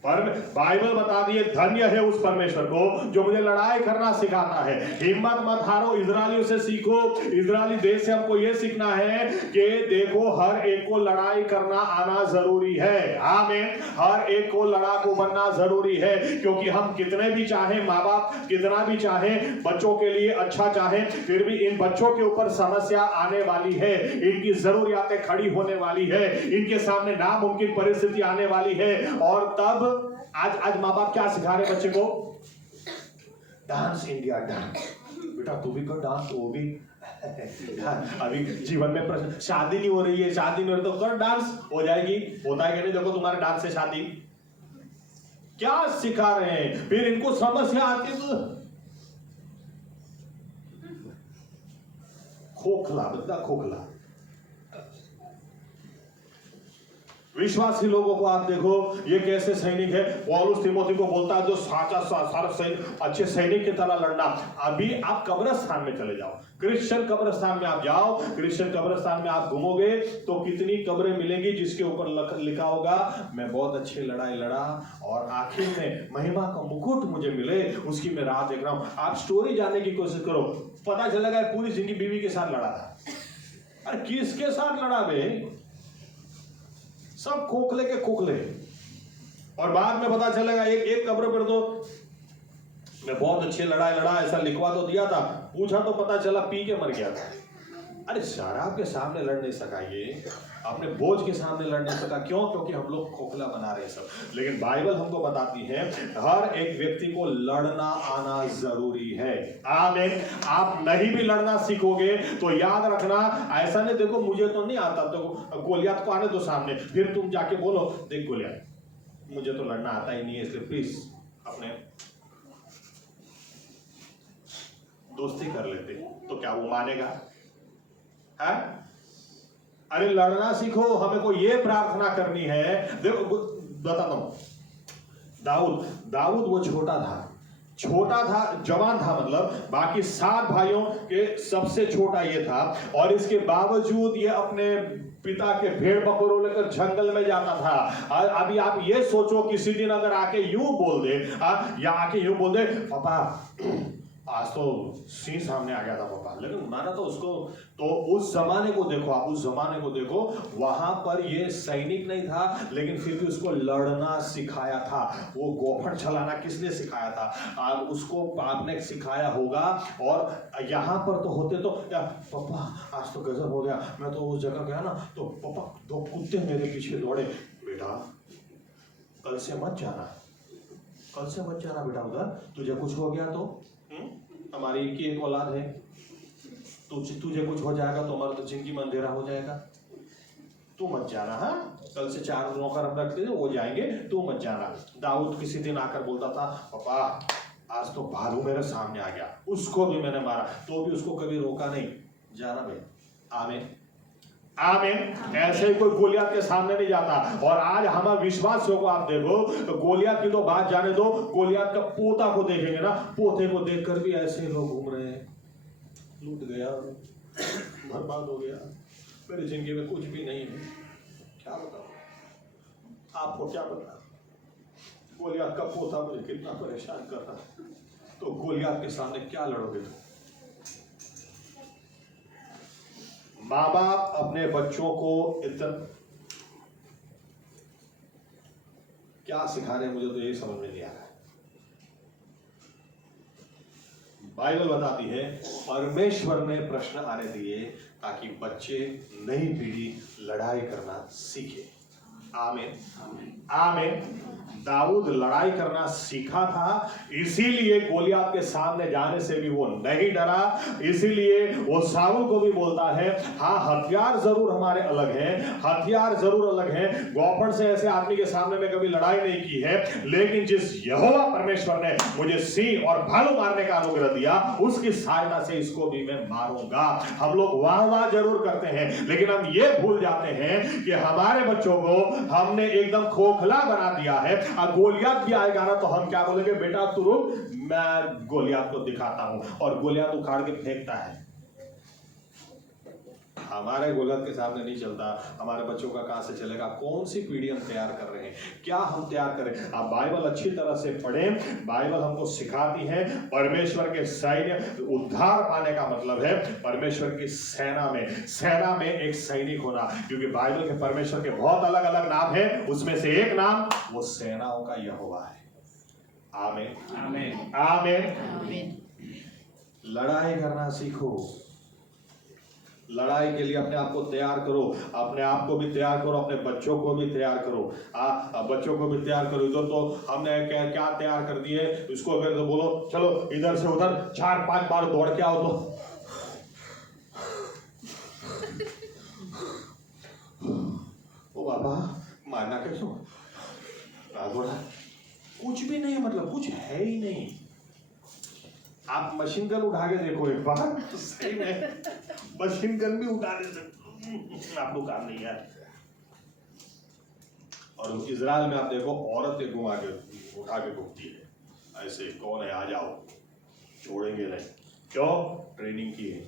पर बाइबल बता दिए, धन्य है उस परमेश्वर को जो मुझे लड़ाई करना सिखाता है। हिम्मत मत हारो, इजरायलियों से सीखो। इजरायली देश से हमको यह सीखना है कि देखो हर एक को लड़ाई करना आना जरूरी है। आमीन। हर एक को लड़ाकू बनना जरूरी है, क्योंकि हम कितने भी चाहें, माँ बाप कितना भी चाहें, बच्चों के लिए अच्छा चाहें, फिर भी इन बच्चों के ऊपर समस्या आने वाली है। इनकी जरूरियातें खड़ी होने वाली है, इनके सामने नामुमकिन परिस्थिति आने वाली है। और तब आज माँ बाप क्या सिखा रहे बच्चे को? डांस इंडिया, डांस बेटा, तू भी कर डांस, वो भी। अभी जीवन में प्रश्न, शादी नहीं हो रही है, शादी नहीं हो रही तो कर डांस, हो जाएगी। होता है कि नहीं? देखो तुम्हारे डांस से शादी। क्या सिखा रहे हैं? फिर इनको समस्या आती तो खोखला, बद्दा खोखला। विश्वासी लोगों को आप देखो, ये कैसे सैनिक है। पौलुस तीमोथी को बोलता है जो सारा सैनिक, अच्छे सैनिक की तरह लड़ना। अभी आप कब्रिस्तान में चले जाओ, क्रिश्चियन कब्रिस्तान में आप जाओ, क्रिश्चियन कब्रिस्तान में आप घूमोगे तो कितनी कब्रें मिलेंगी जिसके ऊपर लिखा होगा मैं बहुत अच्छी लड़ाई लड़ा और आखिर में महिमा का मुकुट मुझे मिले, उसकी मैं राह देख रहा हूं। आप स्टोरी जानने की कोशिश करो, पता चलेगा पूरी जिंदगी बीवी के साथ लड़ा था। अरे किसके साथ लड़ा बे? सब खोखले के खोखले। और बाद में पता चलेगा एक कब्र पर तो मैं बहुत अच्छी लड़ाई लड़ा, ऐसा लिखवा तो दिया था, पूछा तो पता चला पी के मर गया था। अरे शराब के सामने लड़ नहीं सका, ये अपने बोझ के सामने लड़ नहीं सका। क्यों? क्योंकि हम लोग खोखला बना रहे सब। लेकिन बाइबल हमको बताती है हर एक व्यक्ति को लड़ना आना जरूरी है। आमीन। आप नहीं भी लड़ना सीखोगे तो याद रखना, ऐसा नहीं देखो मुझे तो नहीं आता, तो गोलियत को आने दो सामने, फिर तुम जाके बोलो देख गोलियत मुझे तो लड़ना आता ही नहीं है, इसलिए प्लीज अपने दोस्ती कर लेते, तो क्या वो मानेगा? है? अरे लड़ना सीखो। हमें को ये प्रार्थना करनी है। देखो बताता हूं, दाऊद वो छोटा था, जवान था, मतलब बाकी 7 भाइयों के सबसे छोटा ये था। और इसके बावजूद ये अपने पिता के भेड़ बकरों लेकर जंगल में जाता था। अभी आप ये सोचो किसी दिन अगर आके यूं बोल दे, या आके यूं बोल दे पापा आज तो सिंह सामने आ गया था पापा, लेकिन मारा तो उसको। तो उस जमाने को देखो, आप उस जमाने को देखो, वहां पर ये सैनिक नहीं था, लेकिन फिर भी उसको लड़ना सिखाया था। वो गोफन चलाना किसने सिखाया था? उसको आपने सिखाया होगा। और यहाँ पर तो होते तो क्या, पापा आज तो गजब हो गया, मैं तो उस जगह गया ना तो पापा 2 कुत्ते मेरे पीछे दौड़े। बेटा कल से मत जाना, कल से मत जाना बेटा उधर, तुझे कुछ हो गया तो हमारी एक औलाद है, तुझे कुछ हो जाएगा तो हमारा तो जिंदगी में अंधेरा हो जाएगा, तू मत जाना। हाँ, कल से 4 नौकर हम रखते थे, वो जाएंगे, तू मत जाना। दाऊद किसी दिन आकर बोलता था, पापा आज तो भालू मेरे सामने आ गया, उसको भी मैंने मारा, तो भी उसको कभी रोका नहीं, जाना बे। आमीन आमीन। ऐसे ही कोई गोलियत के सामने नहीं जाता। और आज हमारे विश्वासियों को आप देखो तो गोलियत की तो बात जाने दो, गोलियत का पोता को देखेंगे ना, पोते को देखकर भी ऐसे लोग घूम रहे हैं, लूट गया, बर्बाद हो गया, मेरी जिंदगी में कुछ भी नहीं है। क्या बताओ आपको, क्या पता गोलियत का पोता मुझे कितना परेशान कर रहा है। तो गोलियत के सामने क्या लड़ोगे तुम? माँ बाप अपने बच्चों को इतना क्या सिखा रहे हैं, मुझे तो यही समझ में नहीं आ रहा है। बाइबल बताती है परमेश्वर ने प्रश्न आने दिए ताकि बच्चे नई पीढ़ी लड़ाई करना सीखे। आमीन आमीन। दाऊद लड़ाई करना सीखा था, इसीलिए गोलियत के सामने जाने से भी वो नहीं डरा। इसीलिए वो शाऊल को भी बोलता है, हाँ हथियार जरूर हमारे अलग हैं, हथियार जरूर अलग हैं, गोफन से ऐसे आदमी के सामने में कभी लड़ाई नहीं की है, लेकिन जिस यहोवा परमेश्वर ने मुझे सिंह और भालू मारने का अनुग्रह दिया, उसकी सहायता से इसको भी मैं मारूंगा। हम लोग वाह वाह जरूर करते हैं, लेकिन हम ये भूल जाते हैं कि हमारे बच्चों को हमने एकदम खोखला बना दिया है। गोलियत भी आएगा ना तो हम क्या बोलेंगे, बेटा तू रुक, मैं गोलियत को दिखाता हूं, और गोलियत उखाड़ के फेंकता है। हमारे गोलियत के सामने नहीं चलता, हमारे बच्चों का कहां से चलेगा? कौन सी पीढ़ी हम तैयार कर रहे हैं, क्या हम तैयार करें? आप बाइबल अच्छी तरह से पढ़ें, बाइबल हमको सिखाती है परमेश्वर के सैन्य उद्धार पाने का मतलब है परमेश्वर की सेना में एक सैनिक होना, क्योंकि बाइबल के परमेश्वर के बहुत अलग अलग नाम है, उसमें से एक नाम वो सेनाओं का यहोवा है। आमीन आमीन आमीन। लड़ाई करना सीखो, लड़ाई के लिए अपने आप को तैयार करो, अपने आप को भी तैयार करो, अपने बच्चों को भी तैयार करो। बच्चों को भी तैयार करो। इधर तो हमने क्या तैयार कर दिए, इसको अगर तो बोलो चलो इधर से उधर 4-5 बार दौड़ के आओ तो ओ बाबा मारना कैसे दौड़ा, कुछ भी नहीं, मतलब कुछ है ही नहीं। आप मशीन गन उठा के देखो एक बार, तो सही में मशीन गन भी उठा दे सकते, आपको काम नहीं है। और इजराइल में आप देखो औरतें घुमा के उठा के घूमती है, ऐसे कौन है आ जाओ, छोड़ेंगे नहीं। क्यों? ट्रेनिंग की है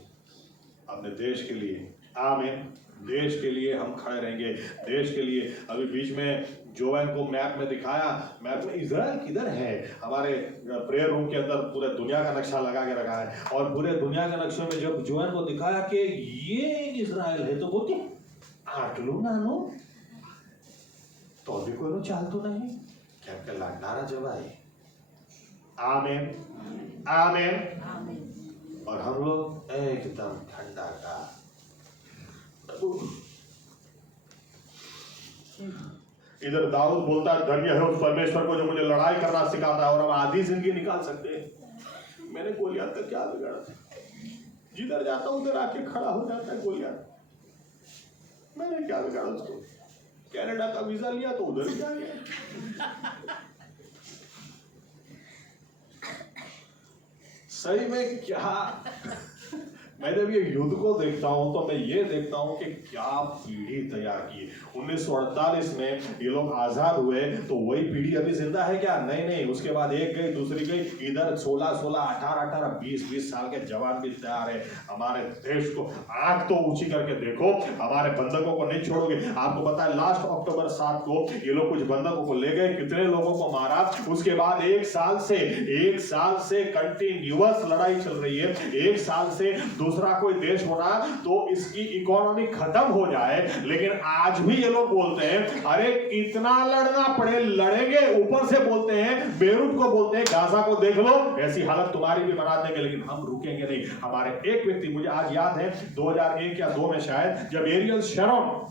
अपने देश के लिए। आमीन। देश के लिए हम खड़े रहेंगे, देश के लिए। अभी बीच में जोएन को मैप में दिखाया, मैप में इजराइल किधर है, हमारे प्रेयर रूम के अंदर पूरे दुनिया का नक्शा लगा के रखा है, और पूरे दुनिया के नक्शे में जब जोएन को दिखाया कि ये इजराइल है, तो बोलते आटलू नानो तो अभी कोई चाल तो नहीं, क्या लागनारा जवाई। आमीन आमीन। और हम लोग एकदम ठंडा का इधर दाऊद बोलता है धन्य है उस परमेश्वर को जो मुझे लड़ाई करना सिखाता है, और हम आधी जिंदगी निकाल सकते हैं। मैंने गोलियत का क्या बिगाड़ा था, जिधर जाता हूं उधर आके खड़ा हो जाता है गोलियत, मैंने क्या बिगाड़ा उसको? कनाडा का वीजा लिया तो उधर जा गया। सही में क्या मैं जब ये युद्ध को देखता हूं तो मैं ये देखता हूं कि क्या पीढ़ी तैयार की। 1948 में ये लोग आजाद हुए तो वही पीढ़ी अभी जिंदा है क्या? नहीं नहीं, उसके बाद एक गई, दूसरी गई, इधर 16 16 18 18 20 20 साल के जवान भी तैयार है। हमारे देश को आंख तो ऊंची करके देखो, हमारे बंधकों को नहीं छोड़ोगे। आपको पता है लास्ट अक्टूबर 7 को ये लोग कुछ बंधकों को ले गए, कितने लोगों को मारा। उसके बाद एक साल से कंटिन्यूअस लड़ाई चल रही है। एक साल से दूसरा कोई देश होना तो इसकी इकोनॉमी खत्म हो जाए, लेकिन आज भी ये लोग बोलते हैं अरे इतना लड़ना पड़े लड़ेंगे। ऊपर से बोलते हैं, बेरूत को बोलते हैं गाजा को देख लो, ऐसी हालत तुम्हारी भी बना देंगे, लेकिन हम रुकेंगे नहीं। हमारे एक व्यक्ति, मुझे आज याद है 2001 या 2 में शायद, जब एरियल शरोन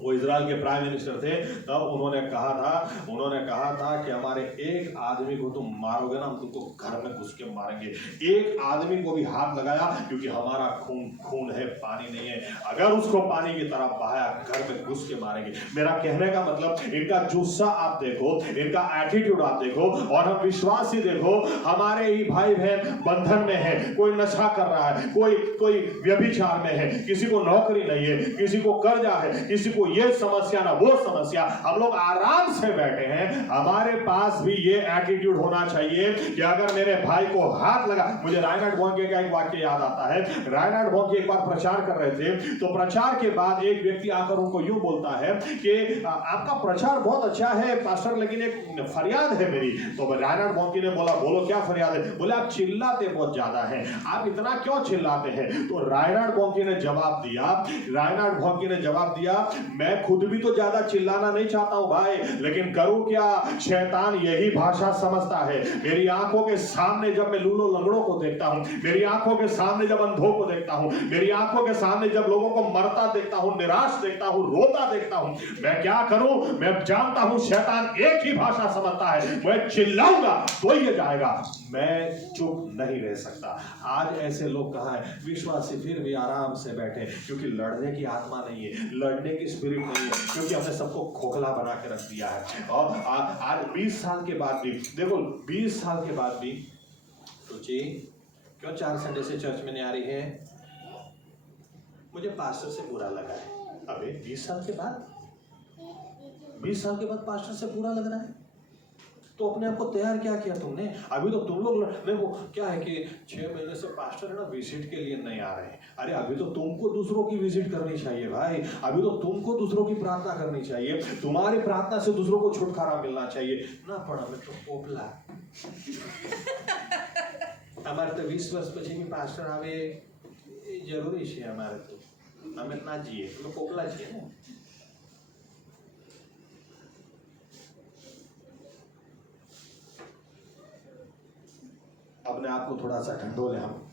वो इजराइल के प्राइम मिनिस्टर थे, तब उन्होंने कहा था कि हमारे एक आदमी को तुम मारोगे ना, हम तुमको घर में घुस के मारेंगे। एक आदमी को भी हाथ लगाया, क्योंकि हमारा खून है, पानी नहीं है। अगर उसको पानी की तरफ बहाया, घर में घुस के मारेंगे। मेरा कहने का मतलब, इनका जुस्सा आप देखो, इनका एटीट्यूड आप देखो, और हम विश्वासी देखो, हमारे ही भाई बहन बंधन में है। कोई नशा कर रहा है, कोई व्यभिचार में है, किसी को नौकरी नहीं है, किसी को कर्जा है, किसी को ये समस्या ना वो समस्या। हम लोग आराम से बैठे हैं। हमारे पास भी ये एटीट्यूड होना चाहिए कि अगर मेरे भाई को हाथ लगा। मुझे रायनार्ड बोंके का एक वाक्य याद आता है। रायनार्ड बोंके एक बार प्रचार कर रहे थे, तो प्रचार के बाद एक व्यक्ति आकर उनको यूं बोलता है कि आपका प्रचार बहुत अच्छा है पास्टर, लेकिन एक फरियाद है मेरी। तो रायनार्ड बोंके ने बोला, बोलो क्या फरियाद है? बोले आप चिल्लाते बहुत ज्यादा हैं, आप इतना क्यों चिल्लाते हैं? तो रायनार्ड बोंके ने जवाब दिया, मैं खुद भी तो ज्यादा चिल्लाना नहीं चाहता हूं भाई, लेकिन करूं क्या, शैतान यही भाषा समझता है। मेरी आंखों के सामने जब मैं लूलो लंगड़ों को देखता हूं, मेरी आंखों के सामने जब अंधों को देखता हूं, मेरी आंखों के सामने जब लोगों को मरता देखता हूं, निराश देखता हूं, रोता देखता हूं, मैं क्या करूं? मैं जानता हूं शैतान एक ही भाषा समझता है, मैं चिल्लाऊंगा तो ये जाएगा, मैं चुप नहीं रह सकता। आज ऐसे लोग कहां हैं? विश्वासी फिर भी आराम से बैठे, क्योंकि लड़ने की आत्मा नहीं है, लड़ने की स्पिरिट नहीं है, क्योंकि हमने सबको खोखला बना के रख दिया है। और आज 20 साल के बाद भी देखो, 20 साल के बाद भी सोचिए, क्यों 4 संडे से चर्च में नहीं आ रही है? मुझे पास्टर से बुरा लगा है। अबे 20 साल के बाद पास्टर से बुरा लग रहा है, तो अपने आप को तैयार क्या किया तुमने? अभी तो तुम लोग देखो क्या है कि 6 महीने से पास्टर है ना विजिट के लिए नहीं आ रहे हैं। अरे अभी तो तुमको दूसरों की विजिट करनी चाहिए भाई, अभी तो तुमको दूसरों की प्रार्थना करनी चाहिए, तुम्हारी प्रार्थना से दूसरों को छुटकारा मिलना चाहिए ना। पड़ा मैं तो पोपला हमारे तो 20 वर्ष પછી भी पास्टर आवे जरूरी है। हमारे तो हमें ना जिए तो पोपला चाहिए ना। अपने आप को थोड़ा सा ढंढोले हम,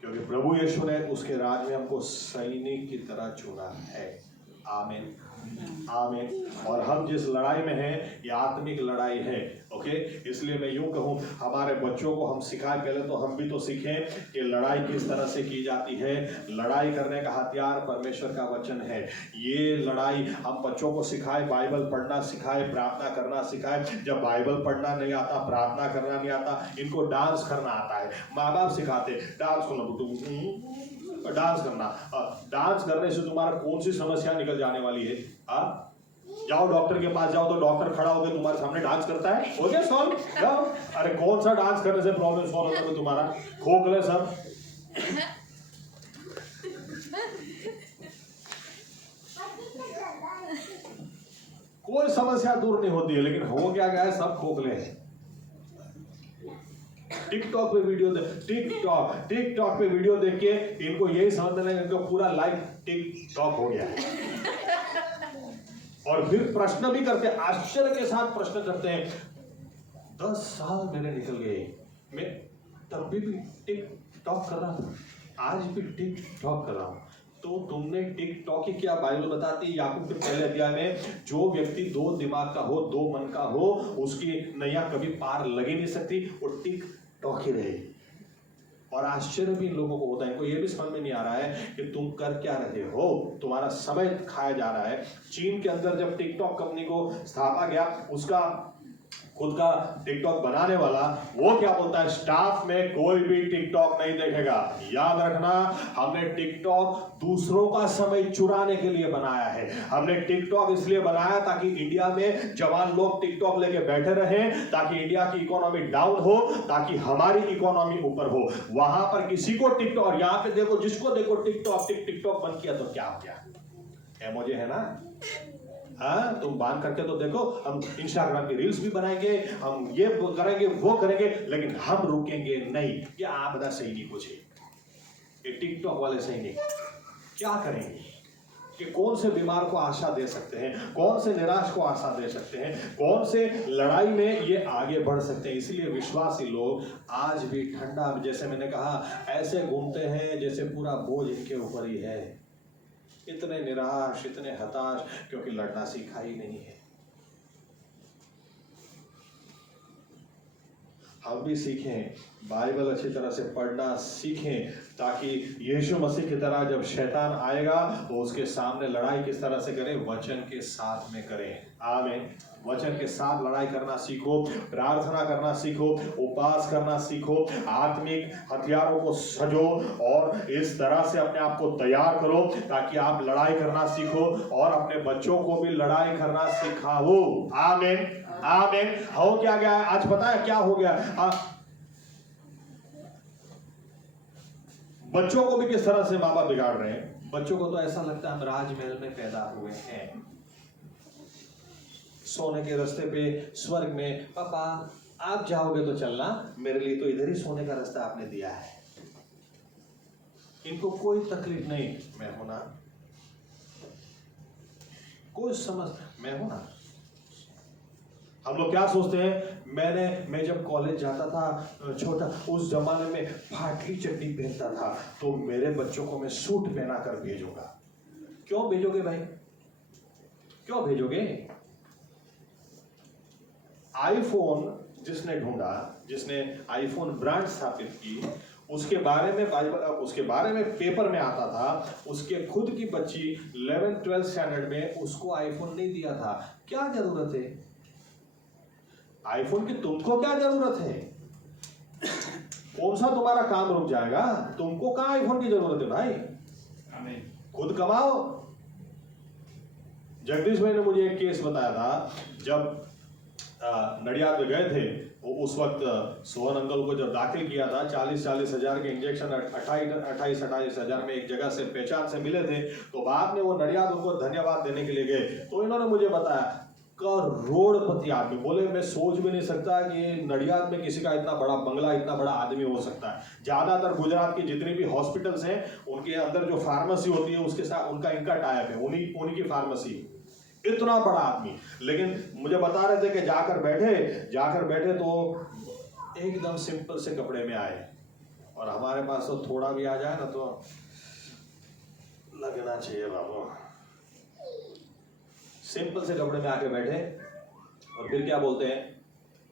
क्योंकि प्रभु यीशु ने उसके राज में हमको सैनिक की तरह चुना है। आमीन आमीन। और हम जिस लड़ाई में हैं ये आत्मिक लड़ाई है। ओके, इसलिए मैं यूं कहूं, हमारे बच्चों को हम सिखाएं, पहले तो हम भी तो सीखें कि लड़ाई किस तरह से की जाती है। लड़ाई करने का हथियार परमेश्वर का वचन है। ये लड़ाई हम बच्चों को सिखाएं, बाइबल पढ़ना सिखाएं, प्रार्थना करना सिखाएं। जब बाइबल पढ़ना नहीं आता, प्रार्थना करना नहीं आता, इनको डांस करना आता है। माँ बाप सिखाते डांस करना, डांस करना। डांस करने से तुम्हारा कौन सी समस्या निकल जाने वाली है? जाओ डॉक्टर के पास जाओ, तो डॉक्टर खड़ा होकर तुम्हारे सामने डांस करता है, हो गया सॉल्व, जाओ। अरे कौन सा डांस करने से प्रॉब्लम सॉल्व होता है तुम्हारा? खोखले सब। कोई समस्या दूर नहीं होती है, लेकिन हो क्या गया है, सब खोखले हैं। टिकटॉक पे वीडियो टिकटॉक पे वीडियो देख के इनको यही समझने लगे इनका पूरा लाइफ टिकटॉक हो गया है। और फिर प्रश्न भी करते हैं, आश्चर्य के साथ प्रश्न करते हैं। 10 साल मेरे निकल गए, मैं तब भी टिकटॉक कर रहा था, आज भी टिकटॉक कर रहा हूं। तो तुमने टिकटॉक ही क्या? बाइबल बताती है याकूब के पहले अध्याय में, जो व्यक्ति 2 दिमाग का हो, 2 मन का हो, उसकी नैया कभी पार लग ही नहीं सकती, वो टिकटॉक ही रहे। और आश्चर्य भी इन लोगों को होता है, इनको ये भी समझ में नहीं आ रहा है कि तुम कर क्या रहे हो, तुम्हारा समय खाया जा रहा है। चीन के अंदर जब टिकटॉक कंपनी को स्थापा गया, उसका खुद का टिकटॉक बनाने वाला वो क्या बोलता है, स्टाफ में कोई भी टिकटॉक नहीं देखेगा। याद रखना, हमने टिकटॉक दूसरों का समय चुराने के लिए बनाया है। हमने टिकटॉक इसलिए बनाया ताकि इंडिया में जवान लोग टिकटॉक लेके बैठे रहें, ताकि इंडिया की इकोनॉमी डाउन हो, ताकि हमारी इकोनॉमी ऊपर हो। वहां पर किसी को टिकटॉक, और यहां पे देखो जिसको देखो टिकटॉक बंद किया तो क्या हो गया, एमोजी है ना। हाँ, तुम बांध करके तो देखो, हम इंस्टाग्राम की रील्स भी बनाएंगे, हम ये करेंगे वो करेंगे, लेकिन हम रुकेंगे नहीं। ये आपदा सैनिक कुछ है, ये टिकटॉक वाले सैनिक क्या करेंगे कि कौन से बीमार को आशा दे सकते हैं, कौन से निराश को आशा दे सकते हैं, कौन से लड़ाई में ये आगे बढ़ सकते हैं। इसलिए विश्वासी लोग आज भी ठंडा, जैसे मैंने कहा, ऐसे घूमते हैं जैसे पूरा बोझ इनके ऊपर ही है। इतने निराश, इतने हताश, क्योंकि लड़ना सीखा ही नहीं है। हम भी सीखें, बाइबल अच्छी तरह से पढ़ना सीखें, ताकि यीशु मसीह की तरह जब शैतान आएगा तो उसके सामने लड़ाई किस तरह से करें, वचन के साथ में करें। आमीन। वचन के साथ लड़ाई करना सीखो, प्रार्थना करना सीखो, उपवास करना सीखो, आत्मिक हथियारों को सजो और इस तरह से अपने आप को तैयार करो ताकि आप लड़ाई करना सीखो और अपने बच्चों को भी लड़ाई करना सिखाओ। आमीन, आमीन। हो क्या गया आज, पता है क्या हो गया? बच्चों को भी किस तरह से माँ बाप बिगाड़ रहे हैं। बच्चों को तो ऐसा लगता है हम राजमहल में पैदा हुए हैं, सोने के रास्ते पे, स्वर्ग में। पापा आप जाओगे तो चलना, मेरे लिए तो इधर ही सोने का रास्ता आपने दिया है। इनको कोई तकलीफ नहीं, मैं हूं ना, कोई समझ, मैं हूं ना। हम लोग क्या सोचते हैं, मैं जब कॉलेज जाता था छोटा, उस जमाने में फाटली चड्डी पहनता था, तो मेरे बच्चों को मैं सूट पहना कर भेजूंगा। क्यों भेजोगे भाई, क्यों भेजोगे? आईफोन जिसने ढूंढा, जिसने आईफोन ब्रांड स्थापित की, उसके बारे में उसके बारे में पेपर में आता था, उसके खुद की बच्ची 11th-12th स्टैंडर्ड में, उसको आईफोन नहीं दिया था। क्या जरूरत है आईफोन की? तुमको क्या जरूरत है? कौन सा तुम्हारा काम रुक जाएगा? तुमको कहां आईफोन की जरूरत है भाई? खुद कमाओ। जगदीश भाई ने मुझे एक केस बताया था, जब नडियाद में गए थे, वो उस वक्त सोहन अंकल को जब दाखिल किया था, 40-40 हजार के इंजेक्शन 28-28 हजार में एक जगह से पहचान से मिले थे, तो बाद में वो नडियाद उनको धन्यवाद देने के लिए गए, तो इन्होंने मुझे बताया करोड़पति आदमी, बोले मैं सोच भी नहीं सकता कि नडियाद में किसी का इतना बड़ा बंगला, इतना बड़ा आदमी हो सकता है। ज्यादातर गुजरात की जितनी भी हॉस्पिटल्स हैं, उनके अंदर जो फार्मेसी होती है उसके साथ उनका इनका टाइप है, उन्हीं की फार्मेसी। इतना बड़ा आदमी, लेकिन मुझे बता रहे थे कि जाकर बैठे तो एकदम सिंपल से कपड़े में आए, और हमारे पास तो थोड़ा भी आ जाए ना तो लगना चाहिए बाबू। सिंपल से कपड़े में आके बैठे, और फिर क्या बोलते हैं,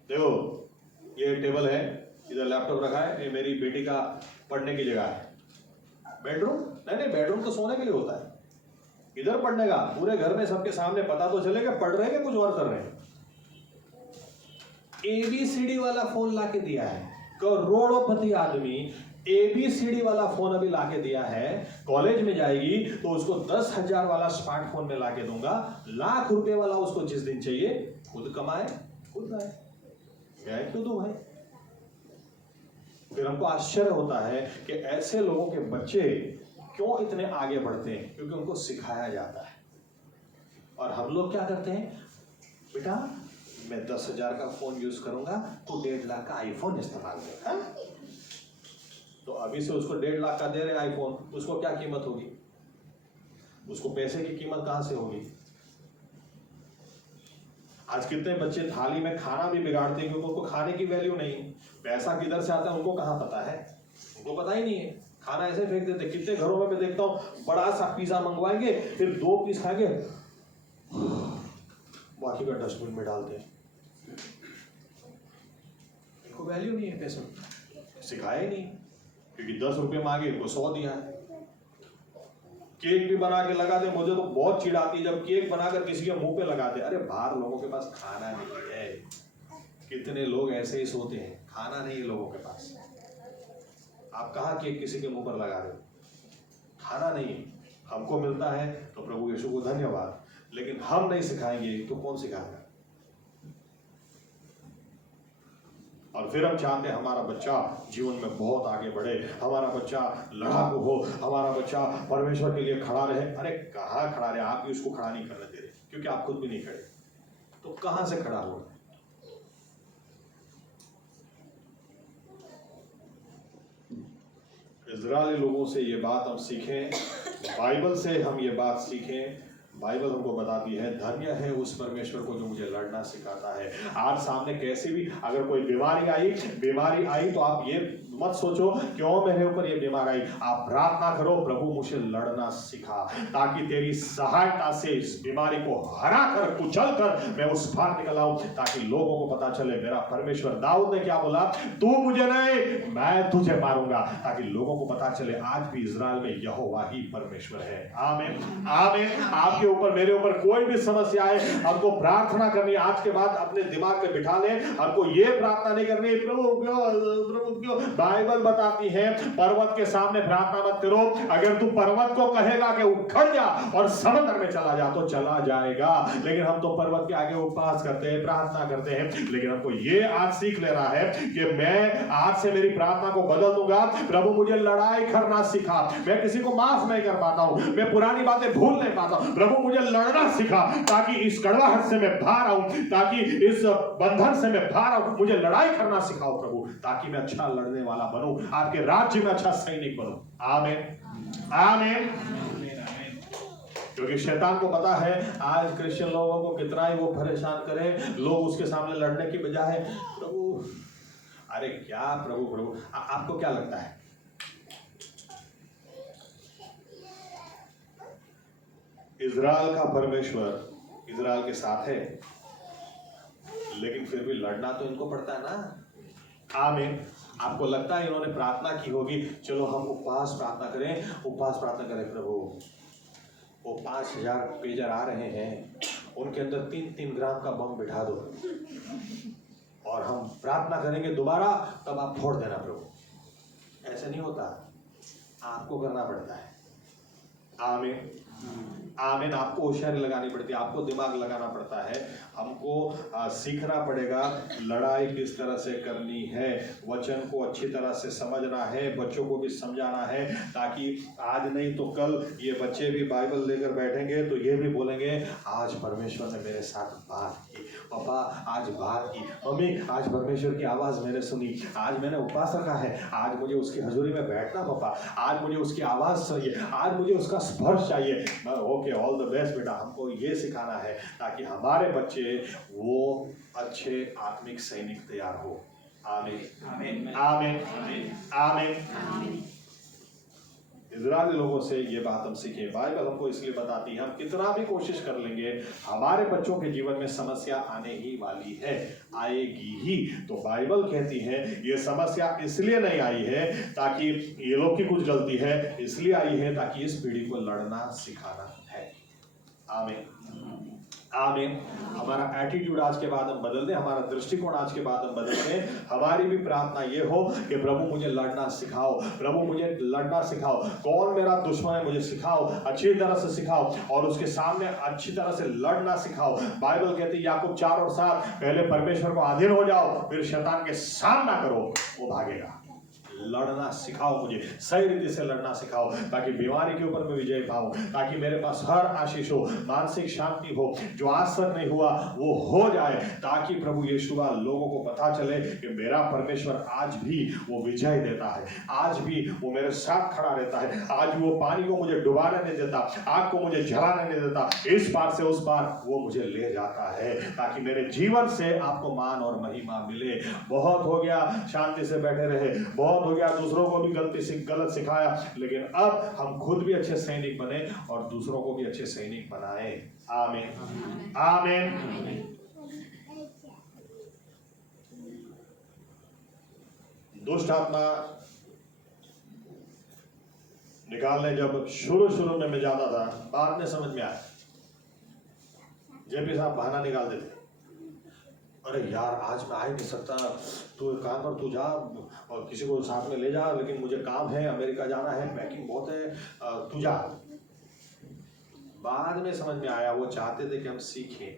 देखो ये टेबल है, इधर लैपटॉप रखा है, ये मेरी बेटी का पढ़ने की जगह है। बेडरूम नहीं, बेडरूम तो सोने के लिए होता है, इधर पढ़ने का। पूरे घर में सबके सामने पता तो चलेगा पढ़ रहे हैं कि कुछ और कर रहे हैं। ABCD वाला फोन लाके दिया है, करोड़पति आदमी ABCD वाला फोन अभी लाके दिया है। कॉलेज में जाएगी तो उसको 10,000 वाला स्मार्टफोन में लाके दूंगा, लाख रुपए वाला उसको जिस दिन चाहिए, खुद कमाए खुद आए, मैं क्यों दूं भाई? फिर हमको आश्चर्य होता है कि ऐसे लोगों के बच्चे क्यों इतने आगे बढ़ते हैं, क्योंकि उनको सिखाया जाता है। और हम लोग क्या करते हैं, बेटा मैं 10,000 का फोन यूज करूंगा, तो 1.5 लाख का आईफोन इस्तेमाल कर। तो अभी से उसको 1.5 लाख का दे रहे आईफोन, उसको क्या कीमत होगी? उसको पैसे की कीमत कहां से होगी? आज कितने बच्चे थाली में खाना भी बिगाड़ते हैं क्योंकि उनको खाने की वैल्यू नहीं। पैसा किधर से आता है उनको कहां पता है, उनको पता ही नहीं है। खाना ऐसे फेंक देते। कितने घरों में मैं देखता हूँ, बड़ा सा पिज्जा मंगवाएंगे, फिर 2 पीस खाएंगे, बाकी का डस्टबिन में डालते हैं। इनको वैल्यू नहीं है, पैसा सिखाया ही नहीं, क्योंकि 10 रुपये मांगे इनको 100 दिया है। केक भी बना के लगा दे, मुझे तो बहुत चिढ़ आती है जब केक बनाकर किसी के मुंह पे लगाते। अरे बाहर लोगों के पास खाना नहीं है, कितने लोग ऐसे ही सोते हैं, खाना नहीं है लोगों के पास। आप कहा कि किसी के मुंह पर लगा दो, खाना नहीं है, हमको मिलता है तो प्रभु यीशु को धन्यवाद, लेकिन हम नहीं सिखाएंगे तो कौन सिखाएगा? और फिर हम चाहते हैं हमारा बच्चा जीवन में बहुत आगे बढ़े, हमारा बच्चा लड़ाकू हो, हमारा बच्चा परमेश्वर के लिए खड़ा रहे। अरे कहाँ खड़ा रहे? आप भी उसको खड़ा नहीं करने दे रहे, क्योंकि आप खुद भी नहीं खड़े, तो कहां से खड़ा होगा? इजरायली लोगों से ये बात हम सीखें, बाइबल से हम ये बात सीखें। बाइबल हमको बताती है धन्य है उस परमेश्वर को जो मुझे लड़ना सिखाता है। आज सामने कैसे भी अगर कोई बीमारी आई तो आप ये मत सोचो क्यों मेरे ऊपर ये बीमारी आई। आप प्रार्थना करो, प्रभु मुझे लड़ना सिखा, ताकि तेरी सहायता से इस बीमारी को हरा कर कुचल कर मैं उस पार निकल आऊं, ताकि लोगों को पता चले मेरा परमेश्वर। दाऊद ने क्या बोला? तू मुझे नहीं, मैं तुझे मारूंगा, ताकि लोगों को पता चले आज भी इजराइल में यहोवा ही परमेश्वर है। आमीन आमीन। आपके ऊपर मेरे ऊपर कोई भी समस्या है, हमको प्रार्थना करनी। आज के बाद अपने दिमाग में बिठा ले, हमको ये प्रार्थना नहीं करनी प्रभु क्यों। बाइबल बताती है पर्वत के सामने प्रार्थना मत करो। अगर तू पर्वत को कहेगा कि उखड़ जा और समुद्र में चला जा तो चला जाएगा, लेकिन हम तो पर्वत के आगे उपवास करते हैं, प्रार्थना करते हैं। लेकिन हमको ये आज सीख लेना है कि मैं आज से मेरी प्रार्थना को बदल दूंगा। प्रभु मुझे लड़ाई करना सिखा, मैं किसी को माफ नहीं कर पाता हूं, मैं पुरानी बातें भूल नहीं पाता हूं। प्रभु मुझे लड़ना सिखा, ताकि इस कड़वाहट से मैं बाहर आऊं, ताकि इस बंधन से मैं बाहर आऊं। मुझे लड़ाई करना सिखाओ प्रभु, ताकि मैं अच्छा लड़ने वाला बनूं, आपके राज्य में अच्छा सैनिक बनूं। आमीन आमीन। क्योंकि शैतान को पता है आज क्रिश्चियन लोगों को कितना ही वो परेशान करे, लोग उसके सामने लड़ने की बजाय प्रभु, अरे क्या प्रभु आपको क्या लगता है? इजराइल का परमेश्वर इजराइल के साथ है, लेकिन फिर भी लड़ना तो इनको पड़ता है ना। आमीन। आपको लगता है इन्होंने प्रार्थना की होगी, चलो हम उपवास प्रार्थना करें प्रभु, वो 5000 पेजर आ रहे हैं, उनके अंदर 3-3 ग्राम का बम बिठा दो और हम प्रार्थना करेंगे दोबारा, तब आप फोड़ देना प्रभु। ऐसे नहीं होता, आपको करना पड़ता है। आमीन आमीन। आपको होशियारी लगानी पड़ती है, आपको दिमाग लगाना पड़ता है, हमको सीखना पड़ेगा लड़ाई किस तरह से करनी है, वचन को अच्छी तरह से समझना है, बच्चों को भी समझाना है, ताकि आज नहीं तो कल ये बच्चे भी बाइबल लेकर बैठेंगे तो ये भी बोलेंगे आज परमेश्वर ने मेरे साथ बात की, पापा आज बात की, मम्मी आज परमेश्वर की आवाज़ मैंने सुनी, आज मैंने उपवास रखा है, आज मुझे उसकी हजूरी में बैठना पापा, आज मुझे उसकी आवाज़ चाहिए, आज मुझे उसका स्पर्श चाहिए। ओके, ऑल द बेस्ट बेटा। हमको ये सिखाना है ताकि हमारे बच्चे वो अच्छे आत्मिक सैनिक तैयार हो। आमीन आमीन आमीन आमीन। इजरायली लोगों से ये बात हम सीखें। बाइबल हमको इसलिए बताती है हम कितना भी कोशिश कर लेंगे, हमारे बच्चों के जीवन में समस्या आने ही वाली है, आएगी ही। तो बाइबल कहती है ये समस्या इसलिए नहीं आई है ताकि ये लोग की कुछ गलती है, इसलिए आई है ताकि इस पीढ़ी को लड़ना सिखाना है। आमीन आमीन। हमारा एटीट्यूड आज के बाद हम बदल दें, हमारा दृष्टिकोण आज के बाद हम बदल दें। हमारी भी प्रार्थना ये हो कि प्रभु मुझे लड़ना सिखाओ, प्रभु मुझे लड़ना सिखाओ, कौन मेरा दुश्मन है मुझे सिखाओ, अच्छी तरह से सिखाओ और उसके सामने अच्छी तरह से लड़ना सिखाओ। बाइबल कहती है याकूब 4 और 7, पहले परमेश्वर को अधीन हो जाओ, फिर शैतान के सामना करो, वो भागेगा। लड़ना सिखाओ, मुझे सही रीति से लड़ना सिखाओ, ताकि बीमारी के ऊपर मैं विजय पाऊं, ताकि मेरे पास हर आशीष हो, मानसिक शांति हो, जो आज तक नहीं हुआ वो हो जाए, ताकि प्रभु यीशुआ लोगों को पता चले कि मेरा परमेश्वर आज भी वो विजय देता है, आज भी वो मेरे साथ खड़ा रहता है, आज वो पानी को मुझे डुबाने नहीं देता, आग को मुझे जलाने नहीं देता, इस पार से उस पार वो मुझे ले जाता है, ताकि मेरे जीवन से आपको मान और महिमा मिले। बहुत हो गया शांति से बैठे रहे, बहुत हो गया दूसरों को भी गलत सिखाया, लेकिन अब हम खुद भी अच्छे सैनिक बने और दूसरों को भी अच्छे सैनिक बनाए। आमीन आमीन। दुष्ट आत्मा निकालने जब शुरू में मैं जाता था, बाद में समझ में आया जेपी साहब बहाना निकाल देते, अरे यार आज मैं आ ही नहीं सकता, तू एक काम कर, तू जा और किसी को साथ में ले जा, लेकिन मुझे काम है, अमेरिका जाना है, पैकिंग बहुत है, तू जा। बाद में समझ में आया वो चाहते थे कि हम सीखें,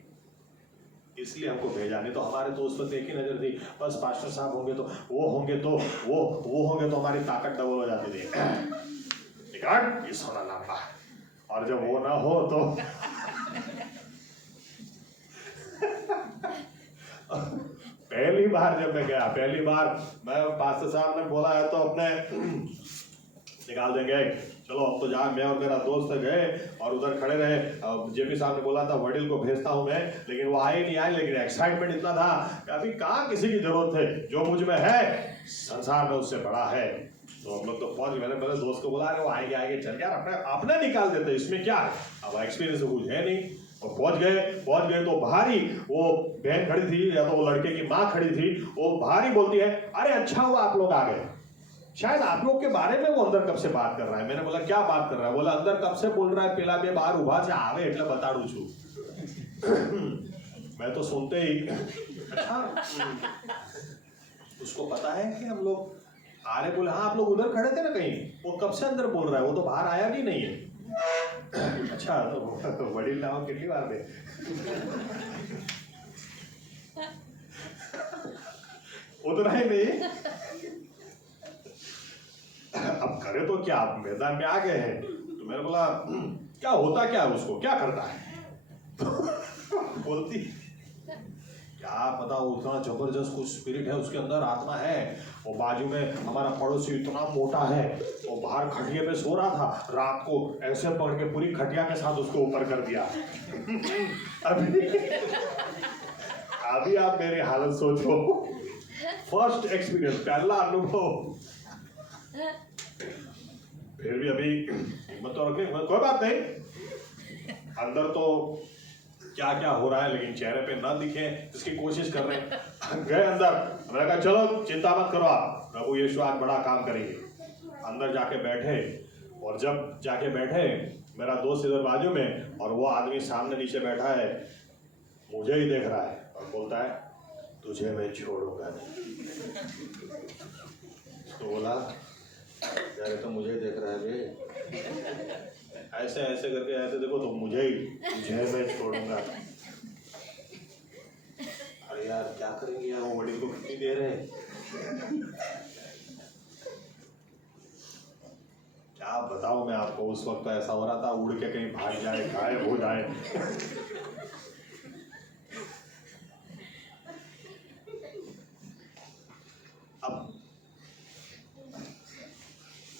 इसलिए हमको भेजा, नहीं तो हमारे तो उस पर एक ही नजर थी, बस पास्टर साहब होंगे तो वो होंगे तो वो होंगे तो हमारी ताकत डबल हो जाती थी। ये सोना लंबा, और जब वो ना हो तो पहली बार जब मैं गया, पहली बार मैं पास्टर साहब ने बोला है तो अपने निकाल देंगे, चलो अब तो जा। मैं और मेरा दोस्त गए और उधर खड़े रहे। जेपी साहब ने बोला था वडील को भेजता हूं मैं, लेकिन वो आए नहीं आए, लेकिन एक्साइटमेंट इतना था कि अभी कहाँ किसी की जरूरत है, जो मुझ में है संसार में उससे बड़ा है। तो हम लोग तो पहुंच गए। मैंने मेरे दोस्त को बोला अरे वो आएंगे आएंगे, चल यार अपने निकाल देते, इसमें क्या है, अब एक्सपीरियंस तो कुछ है नहीं। और पहुंच गए तो भारी वो बहन खड़ी थी या तो वो लड़के की माँ खड़ी थी, वो भारी बोलती है अरे अच्छा हुआ आप लोग आ गए, शायद आप लोग के बारे में वो अंदर कब से बात कर रहा है। मैंने बोला क्या बात कर रहा है? बोला अंदर कब से बोल रहा है पेला बे बाहर उभा से आवे એટલે बताड़ू छू। मैं तो सुनते ही अच्छा उसको पता है कि हम लोग आ रहे। बोले हाँ आप लोग उधर खड़े थे ना कहीं, वो कब से अंदर बोल रहा है, वो तो बाहर आया भी नहीं है। अच्छा तो वडील नाम कितनी बार दे उतना ही नहीं, अब करे तो क्या, आप मैदान में आ गए हैं। तो मैंने बोला क्या होता क्या है उसको, क्या करता है? बोलती क्या पता, उतना जबरदस्त कुछ स्पिरिट है उसके अंदर, आत्मा है। और बाजू में हमारा पड़ोसी इतना मोटा है, वो बाहर खटिया पे सो रहा था, रात को ऐसे पकड़ के पूरी खटिया के साथ उसको ऊपर कर दिया। अभी आप मेरी हालत सोचो, फर्स्ट एक्सपीरियंस, पहला अनुभव। फिर भी अभी हिम्मत तो रखे, कोई बात नहीं, अंदर तो क्या क्या हो रहा है लेकिन चेहरे पे ना दिखे इसकी कोशिश कर रहे हैं। गए अंदर, मैंने कहा चलो चिंता मत करो आप, प्रभु यीशु आज बड़ा काम करेंगे। अंदर जाके बैठे, और जब जाके बैठे मेरा दोस्त इधर बाजू में और वो आदमी सामने नीचे बैठा है, मुझे ही देख रहा है और बोलता है तुझे मैं छोड़ूंगा नहीं। तो बोला यार तो मुझे ही देख रहा है बे, ऐसे ऐसे करके ऐसे देखो तो तुझे मैं छोड़ूंगा। अरे यार क्या करेंगे यार, वो वडील को कितनी देर है, क्या बताऊं मैं आपको। उस वक्त ऐसा हो रहा था उड़ के कहीं भाग जाए, गायब हो जाए। अब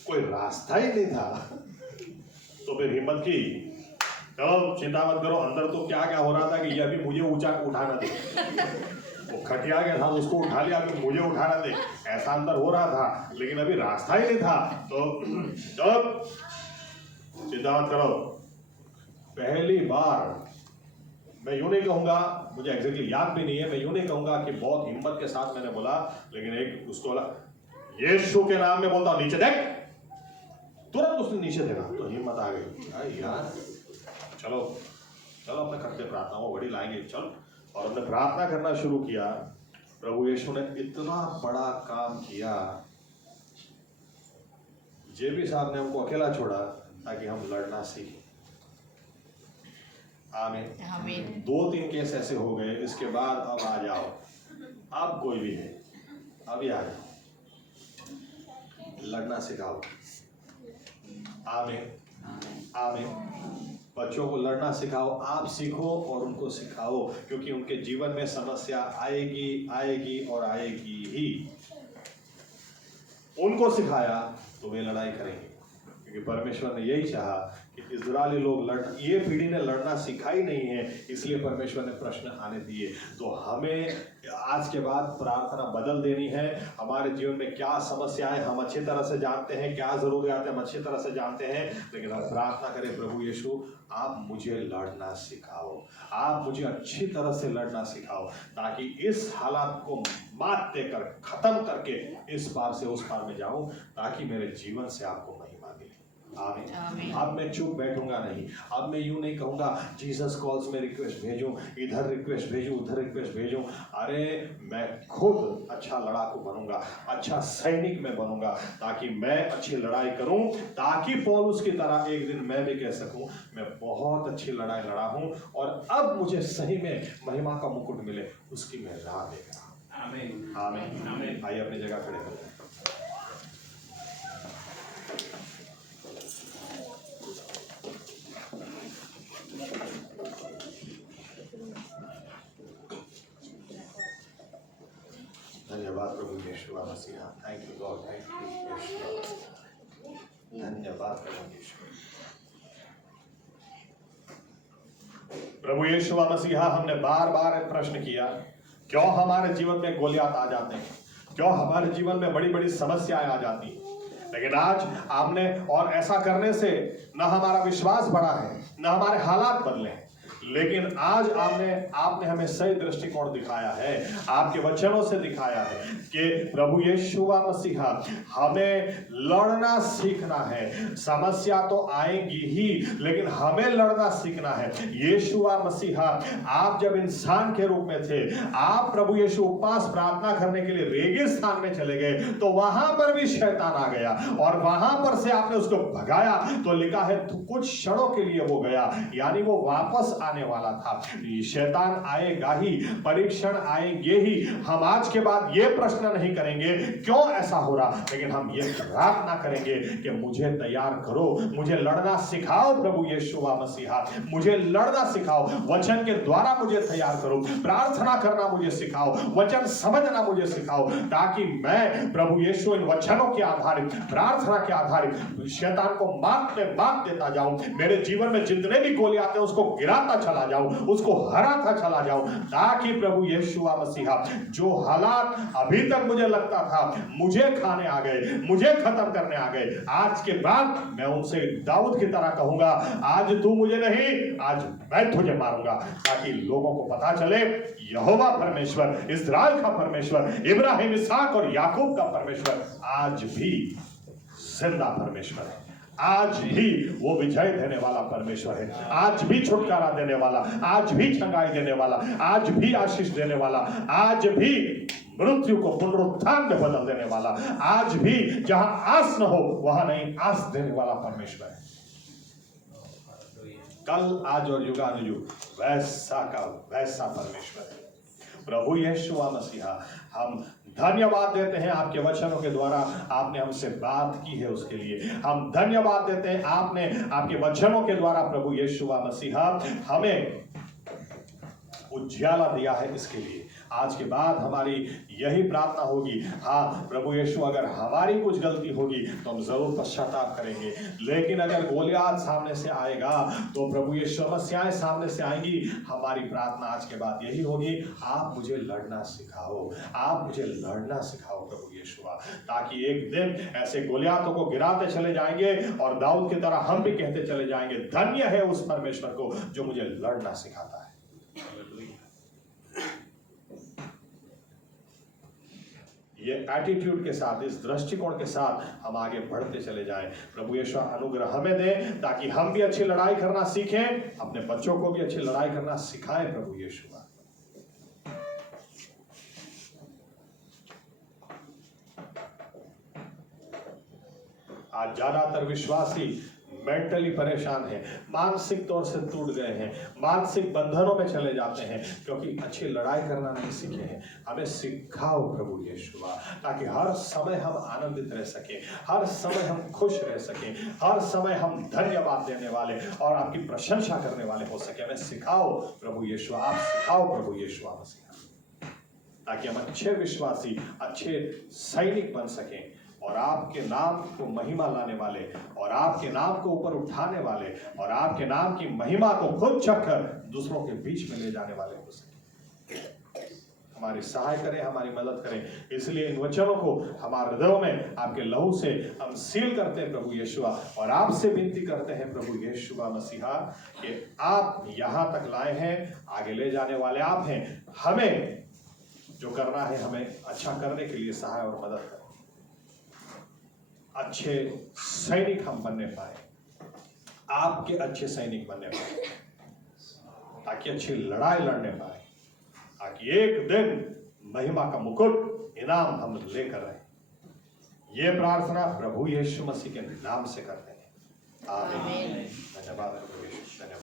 कोई रास्ता ही नहीं था, तो फिर हिम्मत की, चलो चिंता मत करो। अंदर तो क्या क्या हो रहा था कि ये अभी मुझे उठाना दे, वो खटिया के साथ उसको उठा लिया, अभी मुझे उठाना दे, ऐसा अंदर हो रहा था। लेकिन अभी रास्ता ही नहीं था, तो चलो चिंता मत करो। पहली बार, मैं यूं नहीं कहूंगा, मुझे एग्जैक्टली याद भी नहीं है, मैं यूं नहीं कहूंगा कि बहुत हिम्मत के साथ मैंने बोला, लेकिन एक उसको बोला यीशु के नाम में बोलता हूं नीचे देख, तुरंत उसने नीचे देखा तो हिम्मत आ गई। यार चलो चलो अपने करते प्रार्थना, वो बड़ी लाएंगे, चलो। और हमने प्रार्थना करना शुरू किया। प्रभु यीशु ने इतना बड़ा काम किया। जेबी साहब ने हमको अकेला छोड़ा ताकि हम लड़ना सीखें। आमीन। 2-3 केस ऐसे हो गए, इसके बाद अब आ जाओ, अब कोई भी है अभी आ जाओ, लड़ना सिखाओ। आमीन आमीन। बच्चों को लड़ना सिखाओ, आप सीखो और उनको सिखाओ, क्योंकि उनके जीवन में समस्या आएगी आएगी और आएगी ही। उनको सिखाया तो वे लड़ाई करेंगे, क्योंकि परमेश्वर ने यही चाहा कि इज़राइली लोग ये पीढ़ी ने लड़ना सीखा ही नहीं है, इसलिए परमेश्वर ने प्रश्न आने दिए। तो हमें आज के बाद प्रार्थना बदल देनी है। हमारे जीवन में क्या समस्या है हम अच्छी तरह से जानते हैं, क्या जरूरियात हम अच्छी तरह से जानते हैं, लेकिन हम प्रार्थना करें प्रभु यीशु आप मुझे लड़ना सिखाओ, आप मुझे अच्छी तरह से लड़ना सिखाओ, ताकि इस हालात को मात देकर खत्म करके इस पार से उस पार में जाऊं, ताकि मेरे जीवन से आपको महिमा मिले। आमीन। अब मैं चुप बैठूंगा नहीं। अब मैं यूं नहीं कहूंगा जीसस कॉल्स में रिक्वेस्ट भेजूं, इधर रिक्वेस्ट भेजूं, उधर रिक्वेस्ट भेजूं। अरे मैं खुद अच्छा लड़ाकू बनूंगा, अच्छा सैनिक में बनूंगा, ताकि मैं अच्छी लड़ाई करूं, ताकि पौलुस की तरह एक दिन मैं भी कह सकूं मैं बहुत अच्छी लड़ाई लड़ा हूं और अब मुझे सही में महिमा का मुकुट मिले, उसकी मैं राह देख रहा हूं। आमीन। आमीन। आमीन। आइए अपनी जगह खड़े हो जाएं। धन्यवाद प्रभु Yeshu Masih. Thank you God, thank you Yeshu. धन्यवाद प्रभु यीशु। प्रभु यीशु मसीह, हमने बार बार प्रश्न किया, क्यों हमारे जीवन में गोलियात आ जाते हैं, क्यों हमारे जीवन में बड़ी बड़ी समस्याएं आ जाती हैं, लेकिन आज आपने, और ऐसा करने से न हमारा विश्वास बढ़ा है, न हमारे हालात बदले हैं, लेकिन आज आपने हमें सही दृष्टिकोण दिखाया है, आपके वचनों से दिखाया है कि प्रभु यीशु मसीह हमें लड़ना सीखना है। समस्या तो आएंगी ही, लेकिन हमें लड़ना सीखना है। यीशु मसीह, आप जब इंसान के रूप में थे, आप प्रभु यीशु उपवास प्रार्थना करने के लिए रेगिस्तान में चले गए, तो वहां पर भी शैतान आ गया और वहां पर से आपने उसको भगाया। तो लिखा है कुछ क्षणों के लिए वो गया, यानी वो वापस आने वाला था। शैतान आएगा ही, परीक्षण आएंगे ही। हम आज के बाद ये प्रश्न नहीं करेंगे क्यों ऐसा हो रहा, लेकिन हम ये प्रार्थना करेंगे कि मुझे तैयार करो, मुझे लड़ना सिखाओ प्रभु यीशु मसीहा, मुझे लड़ना सिखाओ, वचन के द्वारा मुझे तैयार करो, प्रार्थना करना मुझे सिखाओ, वचन समझना मुझे सिखाओ, ताकि मैं प्रभु यीशु इन वचनों के आधारित, प्रार्थना के आधारित शैतान को मात देता जाऊं। मेरे जीवन में जितने भी गोलियात हैं उसको गिराता चला जाऊं, उसको हराता चला जाऊं, ताकि प्रभु यीशु मसीहा जो हालात अभी तक मुझे लगता था मुझे खाने आ गए, मुझे खत्म करने आ गए, आज के बाद मैं उनसे दाऊद की तरह कहूंगा, आज तू मुझे नहीं, आज मैं तुझे मारूंगा, ताकि लोगों को पता चले यहोवा परमेश्वर, इस्राएल का परमेश्वर, इब्राहिम, इसहाक और याकूब का परमेश्वर आज भी जिंदा परमेश्वर है, आज भी वो विजय देने वाला परमेश्वर है, आज भी छुटकारा देने वाला, आज भी चंगाई देने वाला, आज भी आशीष देने वाला, आज भी मृत्यु को पुनरुत्थान में बदल देने वाला, आज भी जहां आस न हो वहां नहीं आस देने वाला परमेश्वर है। कल, आज और युगानुयुग वैसा का वैसा परमेश्वर है। प्रभु यीशु मसीहा, हम धन्यवाद देते हैं आपके वचनों के द्वारा आपने हमसे बात की है, उसके लिए हम धन्यवाद देते हैं। आपने आपके वचनों के द्वारा प्रभु यीशु मसीहा हमें उज्याला दिया है, इसके लिए आज के बाद हमारी यही प्रार्थना होगी। हाँ प्रभु यीशु, अगर हमारी कुछ गलती होगी तो हम जरूर पश्चाताप करेंगे, लेकिन अगर गोलियात सामने से आएगा तो प्रभु यीशु समस्याएं सामने से आएंगी, हमारी प्रार्थना आज के बाद यही होगी, आप मुझे लड़ना सिखाओ, आप मुझे लड़ना सिखाओ प्रभु यीशु, ताकि एक दिन ऐसे गोलियातों को गिराते चले जाएंगे और दाऊद की तरह हम भी कहते चले जाएंगे, धन्य है उस परमेश्वर को जो मुझे लड़ना सिखाता है। ये एटीट्यूड के साथ, इस दृष्टिकोण के साथ हम आगे बढ़ते चले जाएं। प्रभु यीशु अनुग्रह हमें दे, ताकि हम भी अच्छी लड़ाई करना सीखें, अपने बच्चों को भी अच्छी लड़ाई करना सिखाएं प्रभु यीशु। आज ज्यादातर विश्वासी मेंटली परेशान है, मानसिक तौर से टूट गए हैं, मानसिक बंधनों में चले जाते हैं, क्योंकि अच्छी लड़ाई करना नहीं सीखे हैं। हमें सिखाओ प्रभु यीशु, ताकि हर समय हम आनंदित रह सके, हर समय हम खुश रह सके, हर समय हम धन्यवाद देने वाले और आपकी प्रशंसा करने वाले हो सके। हमें सिखाओ प्रभु यीशु, आप सिखाओ प्रभु यीशु मसीह, ताकि हम अच्छे विश्वासी, अच्छे सैनिक बन सकें और आपके नाम को महिमा लाने वाले और आपके नाम को ऊपर उठाने वाले और आपके नाम की महिमा को खुद चखकर दूसरों के बीच में ले जाने वाले हो सके। हमारी सहाय करें, हमारी मदद करें। इसलिए इन वचनों को हमारे हृदयों में आपके लहू से हम सील करते हैं प्रभु यीशु, और आपसे विनती करते हैं प्रभु यीशु मसीहा कि आप यहां तक लाए हैं, आगे ले जाने वाले आप हैं। हमें जो करना है, हमें अच्छा करने के लिए सहाय और मदद करें, अच्छे सैनिक हम बनने पाए। आपके अच्छे सैनिक बनने पाए, ताकि अच्छी लड़ाई लड़ने पाए, ताकि एक दिन महिमा का मुकुट इनाम हम लेकर आए। ये प्रार्थना प्रभु यीशु मसीह के नाम से करते हैं, आमीन। धन्यवाद प्रभु यीशु, धन्यवाद।